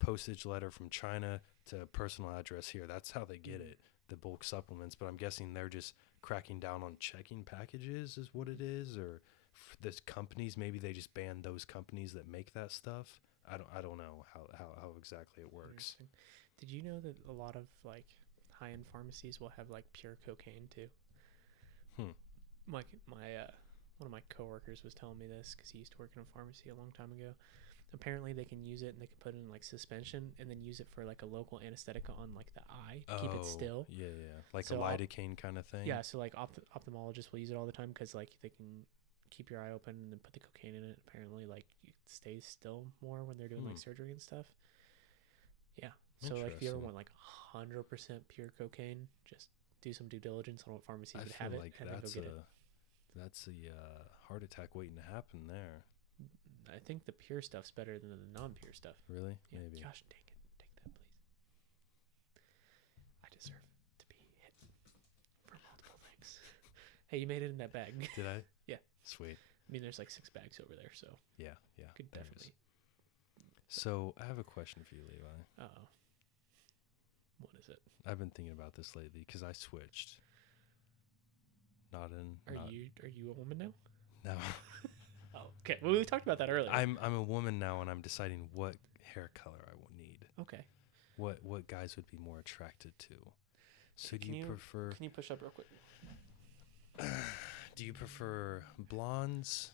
postage letter from China to a personal address here, that's how they get it. The bulk supplements, but I'm guessing they're just cracking down on checking packages is what it is, or this companies, maybe they just ban those companies that make that stuff. I don't know how exactly it works. Did you know that a lot of like high-end pharmacies will have like pure cocaine too? My one of my coworkers was telling me this because he used to work in a pharmacy a long time ago. Apparently they can use it and they can put it in like suspension and then use it for like a local anesthetic on like the eye to keep it still. Yeah. Like a lidocaine kind of thing. Yeah, so like ophthalmologists will use it all the time because like they can keep your eye open and then put the cocaine in it. Apparently like it stays still more when they're doing like surgery and stuff. Yeah. So like if you ever want like 100% pure cocaine, just do some due diligence on what pharmacies would have it like and then go get it. That's a heart attack waiting to happen there. I think the pure stuff's better than the non-pure stuff. Really? Yeah. Maybe. Gosh, dang it. Take that, please. I deserve to be hit for multiple things. Hey, you made it in that bag. Did I? Yeah. Sweet. I mean, there's like 6 bags over there, so. Yeah. Could definitely. So, I have a question for you, Levi. Uh-oh. What is it? I've been thinking about this lately because I switched. Are you a woman now? No. Oh, okay. Well, we talked about that earlier. I'm a woman now, and I'm deciding what hair color I will need. Okay. What guys would be more attracted to. So do you prefer? Can you push up real quick? Do you prefer blondes,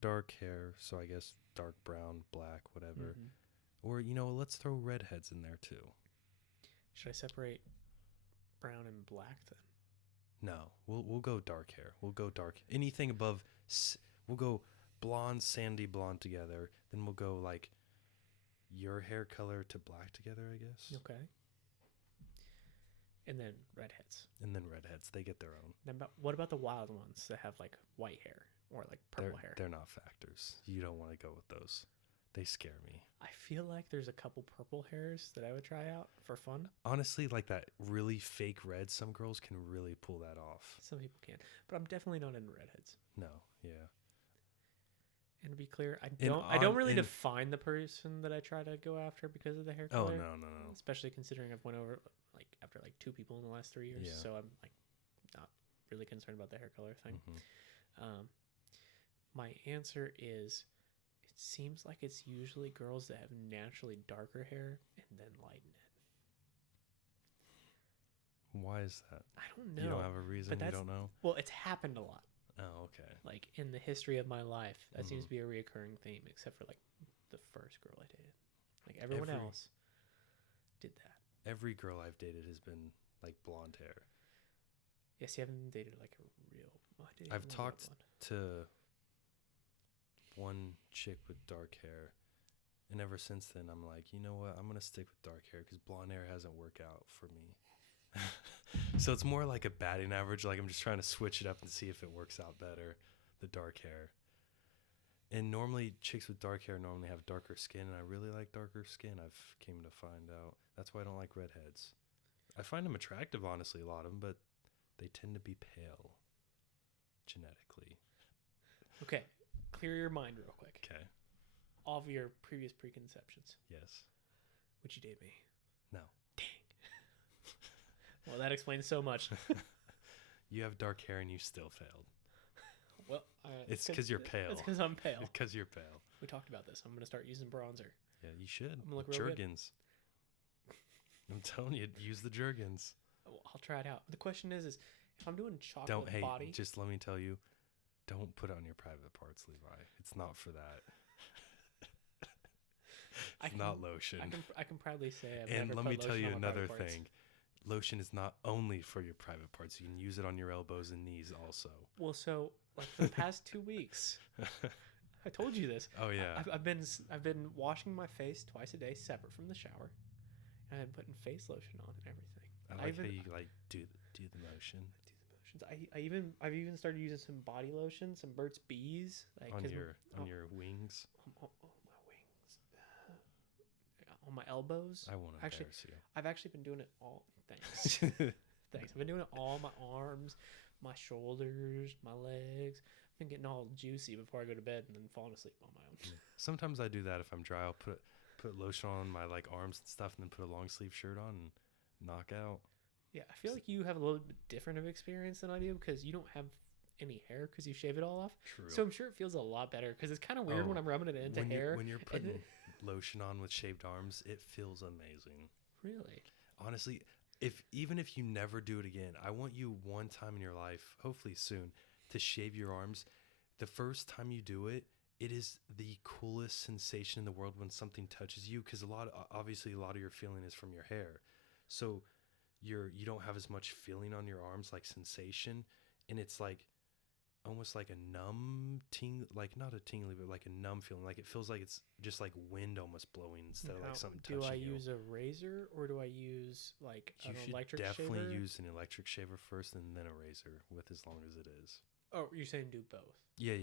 dark hair, so I guess dark brown, black, whatever, Mhm. or let's throw redheads in there too. Should I separate brown and black then? No, we'll go dark hair. We'll go dark. Anything above, we'll go blonde, sandy blonde together. Then we'll go like your hair color to black together, I guess. Okay. And then redheads. And then redheads, they get their own. Now, what about the wild ones that have like white hair or like purple hair? They're not factors. You don't want to go with those. They scare me. I feel like there's a couple purple hairs that I would try out for fun. Honestly, like that really fake red, some girls can really pull that off. Some people can, but I'm definitely not into redheads. No, yeah. And to be clear, I don't really define the person that I try to go after because of the hair color. Oh no. Especially considering I've went over like after like 2 people in the last 3 years, Yeah. so I'm like not really concerned about the hair color thing. Mm-hmm. My answer is, it seems like it's usually girls that have naturally darker hair and then lighten it. Why is that? I don't know. You don't have a reason. You don't know. Well, it's happened a lot. Oh, okay. Like in the history of my life, that seems to be a reoccurring theme, except for like the first girl I dated. Like everyone else did that. Every girl I've dated has been like blonde hair. Yes, you haven't dated like a real. I've talked to one chick with dark hair, and ever since then I'm like, you know what, I'm gonna stick with dark hair because blonde hair hasn't worked out for me. So it's more like a batting average, like I'm just trying to switch it up and see if it works out better, the dark hair. And normally chicks with dark hair normally have darker skin, and I really like darker skin, I've came to find out. That's why I don't like redheads. I find them attractive, honestly, a lot of them, but they tend to be pale genetically. Okay, clear your mind real quick. Okay. All of your previous preconceptions. Yes. Would you date me? No. Dang. Well, that explains so much. You have dark hair and you still failed. Well, it's because you're pale. It's because I'm pale. It's because you're pale. We talked about this. I'm going to start using bronzer. Yeah, you should. I'm gonna look real Jergens. I'm telling you, use the Jergens. I'll try it out. The question is if I'm doing chocolate Don't hate. body. Just let me tell you, don't put it on your private parts, Levi. It's not for that. It's not lotion. I can proudly say I've and never let put me tell lotion you on my another private parts. thing. Lotion is not only for your private parts. You can use it on your elbows and knees also. Well, so like for the past 2 weeks, I told you this. Oh yeah. I've been washing my face twice a day, separate from the shower, and I've been putting face lotion on and everything. I like how you like do the motion. I've even started using some body lotion, some Burt's Bees, like on your wings. On my wings, on my elbows. I won't embarrass you. I've actually been doing it all. Thanks. Thanks. I've been doing it all my arms, my shoulders, my legs. I've been getting all juicy before I go to bed and then falling asleep on my own. Sometimes I do that if I'm dry. I'll put lotion on my like arms and stuff, and then put a long sleeve shirt on and knock out. Yeah, I feel like you have a little bit different of experience than I do because you don't have any hair because you shave it all off. True. So I'm sure it feels a lot better because it's kind of weird when I'm rubbing it into hair. When you're putting lotion on with shaved arms, it feels amazing. Really? Honestly, even if you never do it again, I want you one time in your life, hopefully soon, to shave your arms. The first time you do it, it is the coolest sensation in the world when something touches you because obviously a lot of your feeling is from your hair. So you don't have as much feeling on your arms, like sensation, and it's like almost like a numb like not a tingly, but like a numb feeling. Like it feels like it's just like wind almost blowing instead of like something touching you. Do I use a razor or do I use like an electric shaver? You should definitely use an electric shaver first and then a razor with as long as it is. Oh, you're saying do both? Yeah.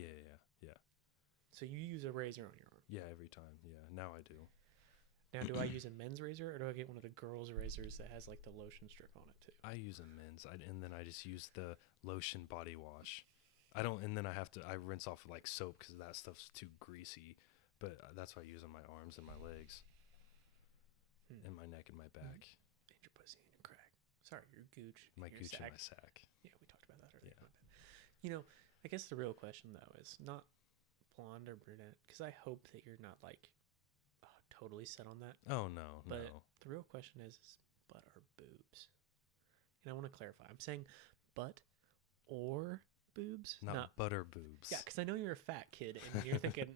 So you use a razor on your arm? Yeah, every time. Yeah, now I do. Now, do I use a men's razor or do I get one of the girls' razors that has like the lotion strip on it too? I use a men's, and then I just use the lotion body wash. I rinse off with like soap because that stuff's too greasy. But that's what I use on my arms and my legs, and my neck and my back. And your pussy and your crack. Sorry, your gooch. My your gooch sack. and my sack. Yeah, we talked about that earlier. Yeah. You know, I guess the real question though is not blonde or brunette because I hope that you're not like totally set on that. Oh no, but no. The real question is butt or boobs? And I want to clarify. I'm saying butt or boobs? Not butter boobs. Yeah, because I know you're a fat kid and you're thinking,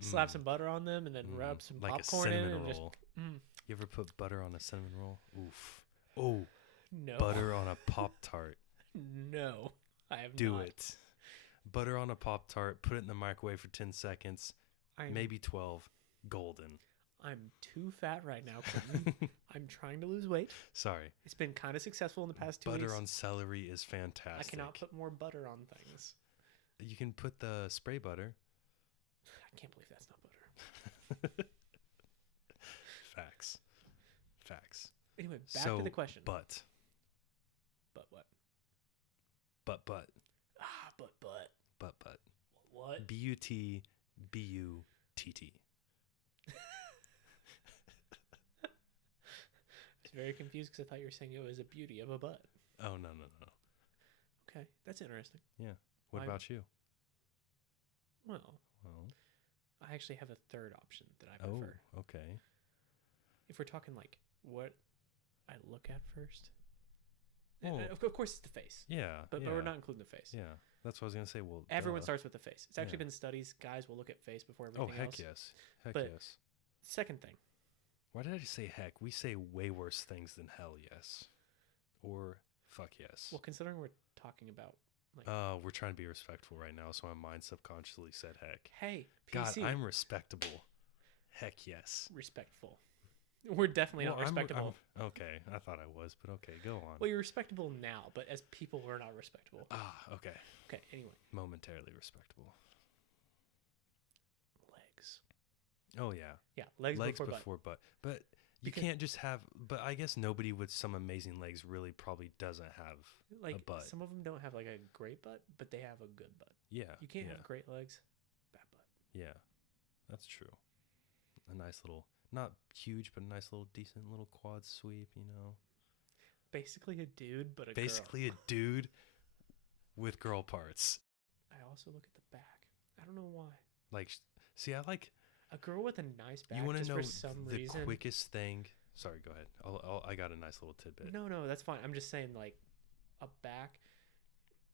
slap some butter on them and then rub some like popcorn a in it cinnamon and roll. just. You ever put butter on a cinnamon roll? Oof. Oh, No. butter on a Pop-Tart. No, I have Do not. it. Butter on a Pop-Tart. Put it in the microwave for 10 seconds. Maybe 12. Golden. I'm too fat right now, Clinton. I'm trying to lose weight. Sorry. It's been kind of successful in the past 2 weeks. Butter on celery is fantastic. I cannot put more butter on things. You can put the spray butter. I can't believe that's not butter. Facts. Anyway, back to the question. But what? But. But. What? BUTBUTT. I was very confused because I thought you were saying it was a beauty of a butt. Oh, no. Okay, that's interesting. Yeah. What about you? Well, I actually have a third option that I prefer. Oh, okay. If we're talking like what I look at first, Well, and of course it's the face. Yeah. But we're not including the face. Yeah. That's what I was going to say. Well, everyone starts with the face. It's actually been studies. Guys will look at face before everything else. Oh, heck yes. Heck but yes. Second thing. Why did I just say heck? We say way worse things than hell yes. Or fuck yes. Well, considering we're talking about we're trying to be respectful right now, so my mind subconsciously said heck. Hey, PC. God, I'm respectable. Heck yes. Respectful. We're definitely not respectable. Okay, I thought I was, but okay, go on. Well, you're respectable now, but as people, we're not respectable. Okay. Okay, anyway. Momentarily respectable. Legs. Oh, yeah. Yeah, legs before butt. But you can't just have, but I guess nobody with some amazing legs really probably doesn't have a butt. Some of them don't have like a great butt, but they have a good butt. Yeah. You can't have great legs, bad butt. Yeah, that's true. A nice little, not huge, but a nice little decent little quad sweep, you know. Basically a dude, but Basically a dude with girl parts. I also look at the back. I don't know why. Like, see, I like a girl with a nice back. You want to know for some the reason. quickest thing? Sorry, go ahead. I got a nice little tidbit. No, that's fine. I'm just saying, like, a back.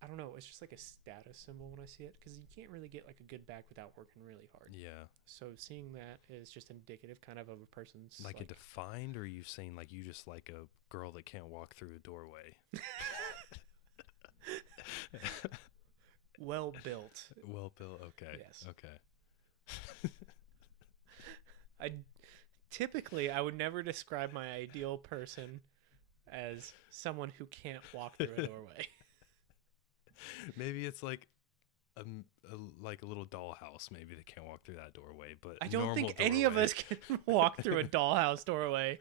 I don't know. It's just like a status symbol when I see it because you can't really get like a good back without working really hard. Yeah. So seeing that is just indicative, kind of a person's like a defined, or are you saying like you just like a girl that can't walk through a doorway? Well built. Well built. Okay. Yes. Okay. I would never describe my ideal person as someone who can't walk through a doorway. Maybe it's like like a little dollhouse. Maybe they can't walk through that doorway, but I don't think any of us can walk through a dollhouse doorway.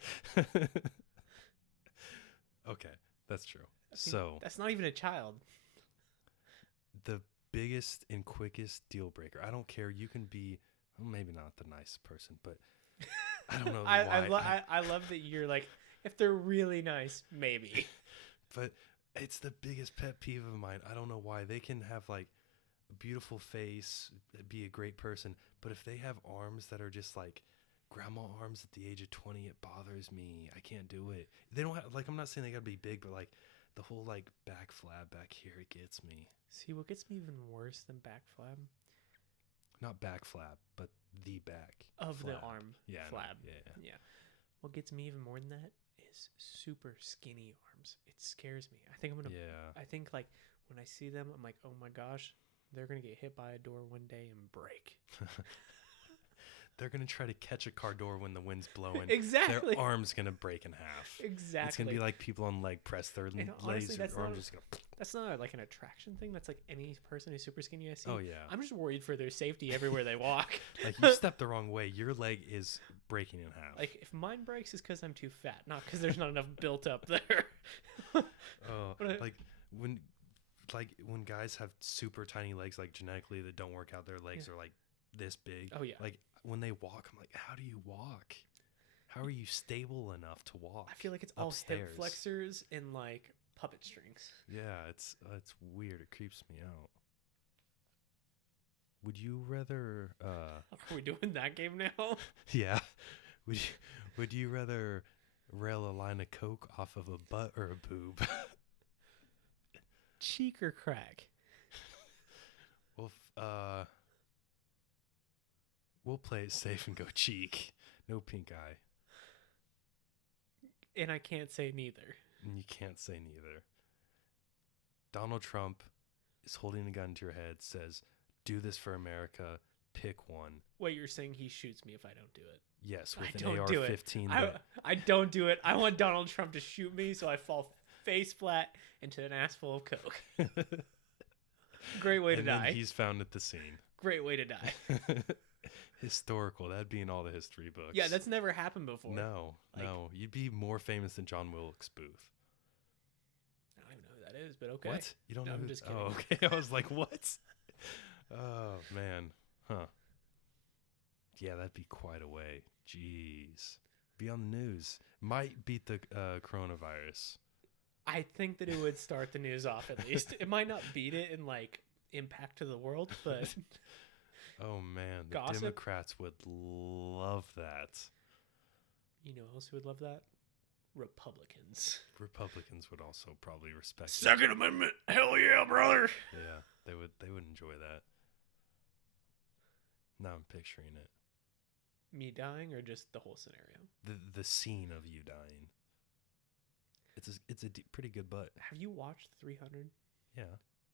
Okay, that's true. So that's not even a child. The biggest and quickest deal breaker. I don't care. You can be maybe not the nice person, but I don't know. I love that you're like, if they're really nice, maybe. But it's the biggest pet peeve of mine. I don't know why. They can have like a beautiful face, be a great person, but if they have arms that are just like grandma arms at the age of 20, it bothers me. I can't do it. They don't have, like, I'm not saying they gotta be big, but like the whole like back flab back here, it gets me. See, what gets me even worse than back flab? Not back flab, but the back of flab. The arm flab. Yeah. What gets me even more than that is super skinny arms. It scares me. I think I'm gonna. Yeah. I think like when I see them, I'm like, oh my gosh, they're gonna get hit by a door one day and break. They're going to try to catch a car door when the wind's blowing. Exactly. Their arm's going to break in half. Exactly. It's going to be like people on leg press. Their legs, arms just going to... That's not like an attraction thing. That's like any person who's super skinny I see. Oh, yeah. I'm just worried for their safety everywhere they walk. Like, you step the wrong way, your leg is breaking in half. Like, if mine breaks, it's because I'm too fat, not because there's not enough built up there. Like, when guys have super tiny legs, like genetically that don't work out, their legs are like this big. Oh, yeah. Like, when they walk, I'm like, how do you walk? How are you stable enough to walk? I feel like it's all hip flexors and like puppet strings. Yeah, it's weird. It creeps me out. Would you rather? Are we doing that game now? Yeah. Would you rather rail a line of coke off of a butt or a boob? cheek or crack? Well, we'll play it safe and go cheek. No pink eye. And I can't say neither. And you can't say neither. Donald Trump is holding a gun to your head, says, "Do this for America. Pick one." Wait, you're saying he shoots me if I don't do it? Yes, with I an don't do it. AR-15. I don't do it. I want Donald Trump to shoot me so I fall face flat into an ass full of coke. Great way to And then die. he's found at the scene. Great way to die. Historical. That'd be in all the history books. Yeah, that's never happened before. No, Like- no. You'd be more famous than John Wilkes Booth. I don't even know who that is, but okay. What? You don't No, know? I'm who- just kidding. Oh, okay. I was like, what? Oh, man. Huh. Yeah, that'd be quite a way. Jeez. Be on the news. Might beat the coronavirus. I think that it would start the news off at least. It might not beat it in like impact to the world, but Oh, man. The Gossip? Democrats would love that. you know who else would love that? Republicans. Republicans would also probably respect it. Second Amendment. Hell yeah, brother. Yeah, they would enjoy that. Now I'm picturing it. Me dying or just the whole scenario? The scene of you dying. It's a pretty good butt. Have you watched 300? Yeah.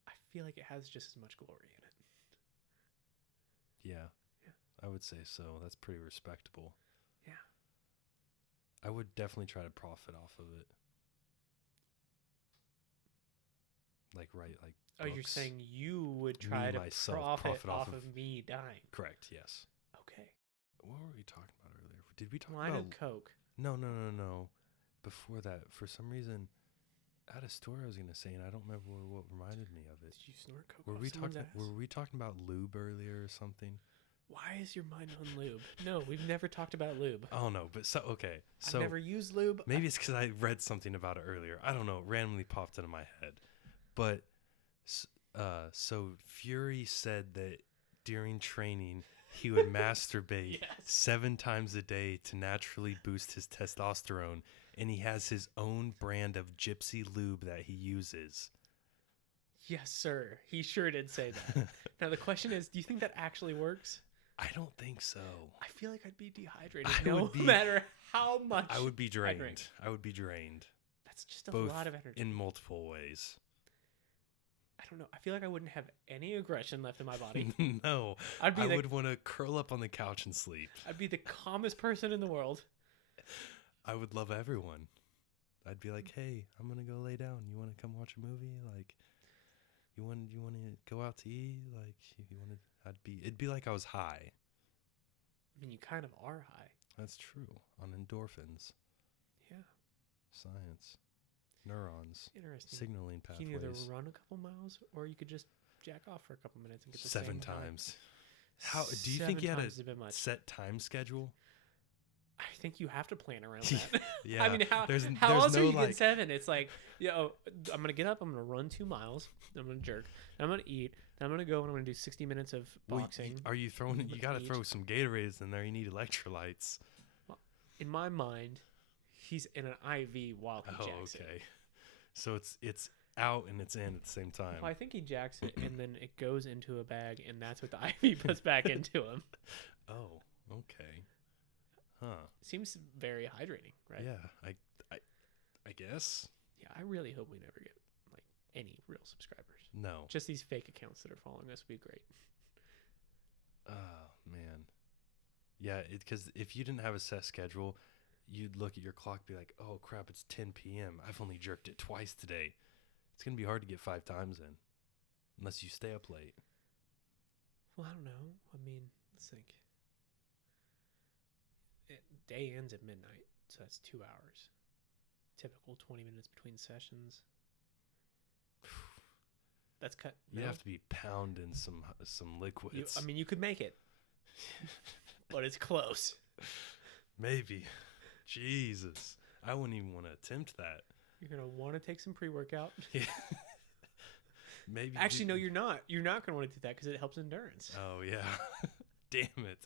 I feel like it has just as much glory in it. Yeah. Yeah. I would say so. That's pretty respectable. Yeah. I would definitely try to profit off of it. Like Oh, you're books. saying you would try to myself, profit off of me dying? Correct, yes. Okay. What were we talking about earlier? Did we talk Line about of coke. No. Before that, for some reason, I had a story I was gonna say, and I don't remember what reminded me of it. Did you snort coke Were off we someone's talking? ass? Were we talking about lube earlier or something? Why is your mind on lube? No, we've never talked about lube. Oh no, but okay. So I've never used lube. maybe it's because I read something about it earlier. I don't know. It randomly popped into my head, but so Fury said that during training he would masturbate Yes. 7 times a day to naturally boost his testosterone, and he has his own brand of gypsy lube that he uses. Yes, sir. He sure did say that. Now the question is, do you think that actually works? I don't think so. I feel like I'd be dehydrated I no would be- matter how much I would be drained. drink. I would be drained That's just a both lot of energy. in multiple ways. I don't know. I feel like I wouldn't have any aggression left in my body. No, I'd be I the would want to curl up on the couch and sleep. I'd be the calmest person in the world. I would love everyone. I'd be like, "Hey, I'm gonna go lay down. You want to come watch a movie? Like, you want to go out to eat? Like, you want to?" It'd be like I was high. I mean, you kind of are high. That's true. On endorphins, Yeah. science, neurons, Interesting. signaling You can either pathways. run a couple miles or you could just jack off for a couple minutes and get the 7 same high. times. How do you think you 7 had times is a bit a much. set time schedule? I think you have to plan around that. Yeah. I mean, how there's else no are you like getting 7? It's like, I'm gonna get up, I'm gonna run 2 miles, I'm gonna jerk, then I'm gonna eat, then I'm gonna go and I'm gonna do 60 minutes of Well, boxing. are you throwing? I'm You gonna got to eat. throw some Gatorades in there. You need electrolytes. In my mind, he's in an IV while he Oh, jacks it. okay. So it's out and it's in at the same time. Well, I think he jacks it and then it goes into a bag and that's what the IV puts back into him. Oh, okay. Huh. Seems very hydrating, right? Yeah. I guess. Yeah, I really hope we never get like any real subscribers. No. Just these fake accounts that are following us would be great. Oh man. Yeah. Because if you didn't have a set schedule, you'd look at your clock, and be like, "Oh crap, it's 10 p.m. I've only jerked it twice today." It's gonna be hard to get 5 times in, unless you stay up late. Well, I don't know. I mean, let's think. Day ends at midnight, so that's 2 hours. Typical 20 minutes between sessions. That's cut. You no? have to be pounding some liquids. I mean, you could make it, but it's close. Maybe. Jesus. I wouldn't even want to attempt that. You're gonna want to take some pre-workout. Yeah. Maybe. Actually, no, you're not. You're not gonna want to do that because it helps endurance. Oh yeah. Damn it.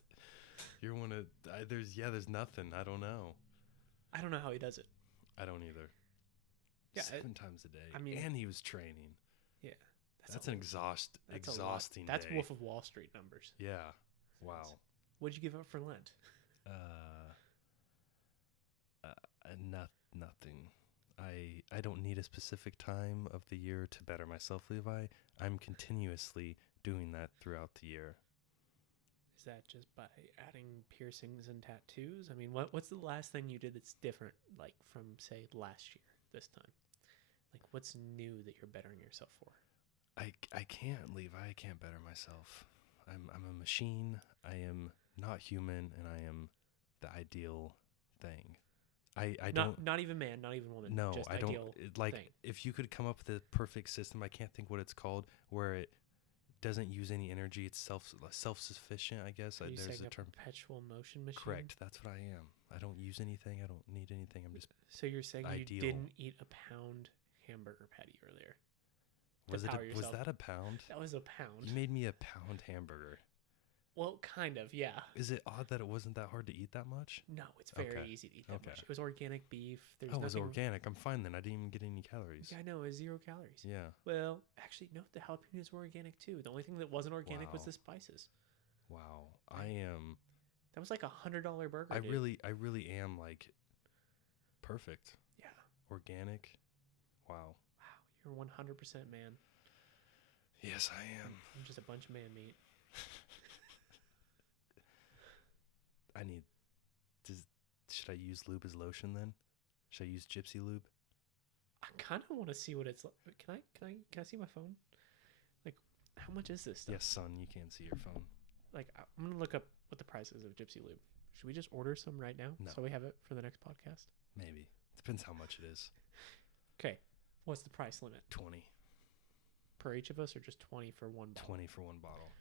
You're one of there's nothing. I don't know. I don't know how he does it. I don't either. Yeah, 7 times a day. I mean- and he was training. That's an exhausting That's day. Wolf of Wall Street numbers. Yeah. Wow. What'd you give up for Lent? Nothing. I don't need a specific time of the year to better myself, Levi. I'm continuously doing that throughout the year. Is that just by adding piercings and tattoos? I mean, what's the last thing you did that's different, like from say last year, this time? Like, what's new that you're bettering yourself for? I can't, Levi. I can't better myself. I'm a machine. I am not human, and I am the ideal thing. I don't. Not even man, not even woman. No, just I don't. ideal Like, thing. if you could come up with a perfect system, I can't think what it's called, where it doesn't use any energy. It's self-sufficient, I guess. Are you There's saying a term. perpetual motion machine? Correct. That's what I am. I don't use anything. I don't need anything. I'm just. So you're saying ideal. you didn't eat a pound hamburger patty earlier? Was yourself. that a pound? That was a pound. You made me a pound hamburger. Well, kind of, yeah. Is it odd that it wasn't that hard to eat that much? No, it's very Okay. easy to eat that Okay. much. It was organic beef. There's Oh, it was nothing. organic. I'm fine then. I didn't even get any calories. Yeah, I know. It was 0 calories. Yeah. Well, actually, no. The jalapenos were organic too. The only thing that wasn't organic was Wow. the spices. Wow. I am. That was like $100 burger. I dude. really am like perfect. Yeah. Organic. Wow. Wow, you're 100% man. Yes, I am. I'm just a bunch of man meat. I need. Should I use lube as lotion then? Should I use Gypsy lube? I kind of want to see what it's like. Can I see my phone? Like, how much is this stuff? Yes, son. You can't see your phone. Like, I'm gonna look up what the price is of Gypsy Lube. Should we just order some right now No. so we have it for the next podcast? Maybe. Depends how much it is. Okay. What's the price limit 20. per each of us, or just 20 for one bottle? 20 for one bottle.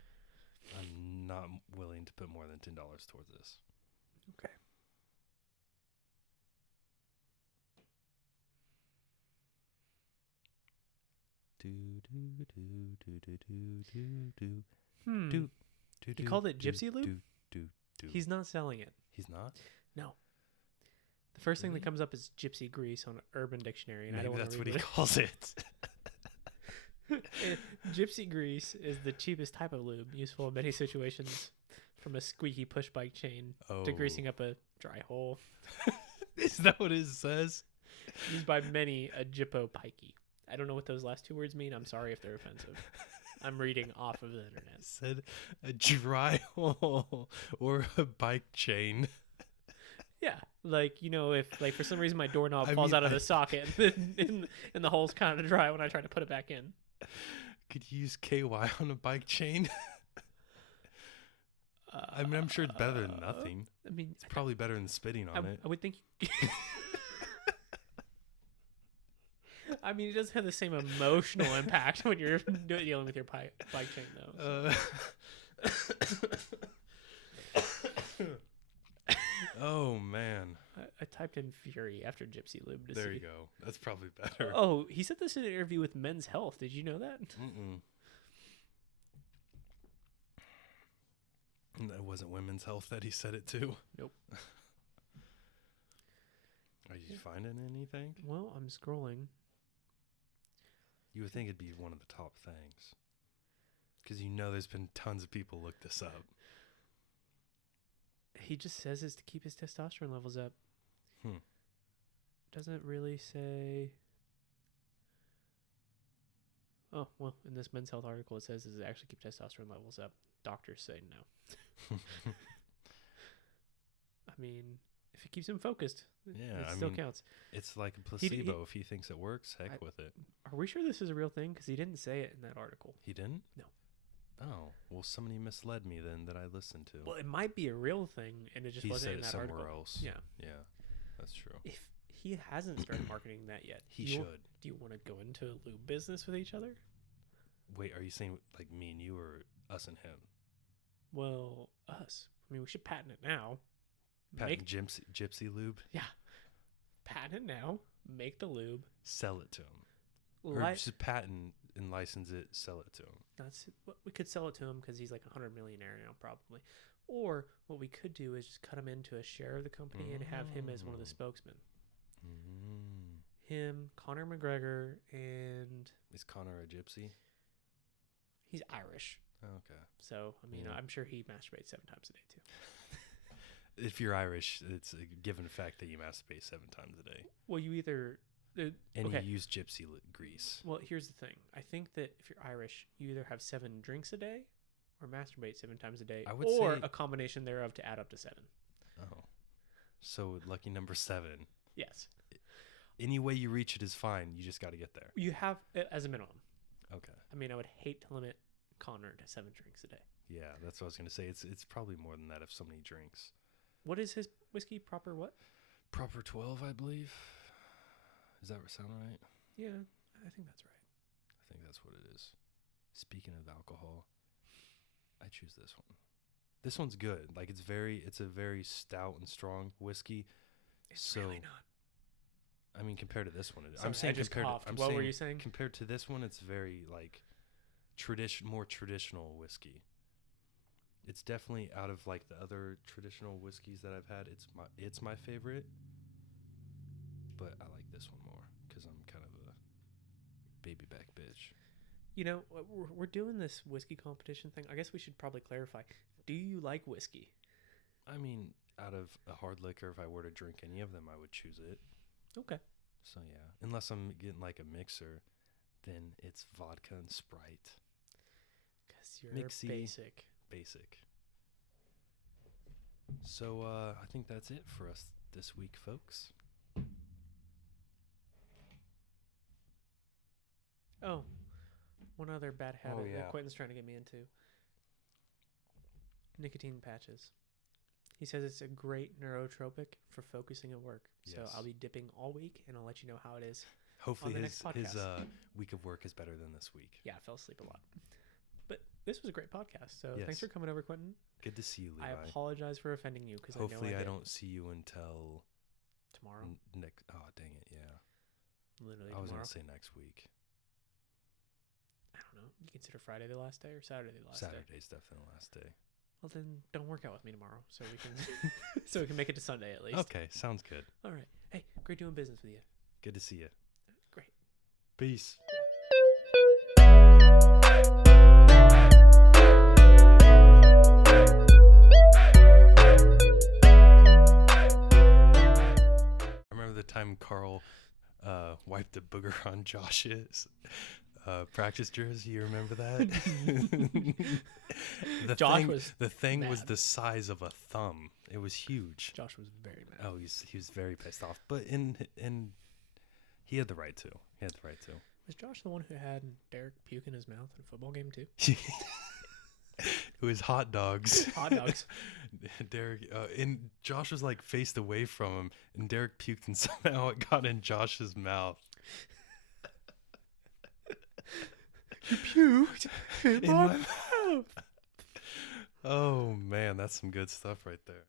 I'm not willing to put more than $10 towards this. Okay. Do do do do do do do do Hmm. do. He called it Gypsy Lube? Do. He's not selling it. He's not? No. The first thing that Really? comes up is Gypsy Grease on Urban Dictionary, and I Maybe don't want that's to what read he calls it. Gypsy Grease is the cheapest type of lube, useful in many situations, from a squeaky push bike chain Oh. to greasing up a dry hole. Is that what it says? Used by many a Jippo pikey. I don't know what those last two words mean. I'm sorry if they're offensive. I'm reading off of the internet. It said a dry hole or a bike chain. Yeah, like, you know, if like for some reason my doorknob I falls mean, out of the socket and the hole's kind of dry when I try to put it back in. Could you use KY on a bike chain? I mean, I'm sure it's better than nothing. I mean, It's probably better than spitting on it. I would think. I mean, it doesn't have the same emotional impact when you're dealing with your bike chain, though. Oh man, I typed in Fury after Gypsy Lube to there see. you go. That's probably better. Oh, he said this in an interview with Men's Health. Did you know that? Mm-mm. And that wasn't Women's Health that he said it to. Nope. Are you finding anything? Well, I'm scrolling. You would think it'd be one of the top things. Because you know there's been tons of people look this up. He just says it's to keep his testosterone levels up. Hmm. Doesn't really say. Oh, well, in this Men's Health article, it says does it actually keep testosterone levels up? Doctors say no. I mean, if it keeps him focused, Yeah, it I still mean, counts. It's like a He- placebo. If he thinks it works, heck with it. Are we sure this is a real thing? Because he didn't say it in that article. He didn't? No. Oh, well, somebody misled me then that I listened to. Well, it might be a real thing, and it just he wasn't said in it that somewhere article. else. Yeah. Yeah, that's true. If he hasn't started marketing that yet, He do you- should. Do you want to go into a lube business with each other? Wait, are you saying like me and you or us and him? Well, us. I mean, we should patent it now. Patent gypsy lube? Patent it now. Make the lube. Sell it to him. Or just patent and license it, sell it to him. That's we could sell it to him because he's like $100 millionaire now, probably. Or what we could do is just cut him into a share of the company and have him as one of the spokesmen. Mm. Him, Conor McGregor, and Is Connor a gypsy? He's Irish. Okay. So, I mean, Yeah. I'm sure he masturbates 7 times a day too. If you're Irish, it's a given fact that you masturbate 7 times a day. Well, you either And okay. you use gypsy grease. Well, here's the thing. I think that if you're Irish, you either have 7 drinks a day or masturbate 7 times a day, I would or say- a combination thereof to add up to 7. Oh. So lucky number 7. Yes. Any way you reach it is fine. You just got to get there. You have as a minimum. Okay. I mean, I would hate to limit Connor to 7 drinks a day. Yeah, that's what I was going to say. It's probably more than that if somebody drinks. What is his whiskey proper what? Proper 12, I believe. Does that sound right? Yeah, I think that's right. I think that's what it is. Speaking of alcohol, I choose this one. This one's good. Like it's a very stout and strong whiskey. It's So- really not. I mean, compared to this one, Sorry, I'm saying I just compared. coughed. I'm What saying were you saying? compared to this one, it's very like more traditional whiskey. It's definitely out of like the other traditional whiskeys that I've had. It's my favorite, but I like this one more because I'm kind of a baby back bitch. You know, we're doing this whiskey competition thing. I guess we should probably clarify. Do you like whiskey? I mean, out of a hard liquor, if I were to drink any of them, I would choose it. Okay. So yeah, unless I'm getting like a mixer, then it's vodka and Sprite. Because you're Mixy. Basic. So I think that's it for us this week, folks. Oh, one other bad habit yeah. that Quentin's trying to get me into. Nicotine patches. He says it's a great neurotropic for focusing at work. So Yes. I'll be dipping all week, and I'll let you know how it is. Hopefully the his next podcast. week of work is better than this week. Yeah, I fell asleep a lot. But this was a great podcast. So Yes. thanks for coming over, Quentin. Good to see you, Levi. I apologize for offending you because I know Hopefully I did. don't see you until Tomorrow. next. Oh, dang it! Yeah, Literally I was tomorrow. gonna say next week. I don't know. You consider Friday the last day or Saturday the last day? Saturday's definitely the last day. Well, then don't work out with me tomorrow so we can so we can make it to Sunday at least. Okay, sounds good. All right. Hey, great doing business with you. Good to see you. Great. Peace. I remember the time Carl wiped a booger on Josh's practice jersey. You remember that? Josh was the thing was mad. the size of a thumb. It was huge. Josh was very mad. Oh, he was very pissed off. But in he had the right to. He had the right to. Was Josh the one who had Derek puke in his mouth in a football game too? It was hot dogs. Hot dogs. Derek and Josh was like faced away from him, and Derek puked, and somehow it got in Josh's mouth. You puked In my mouth. Oh man, that's some good stuff right there.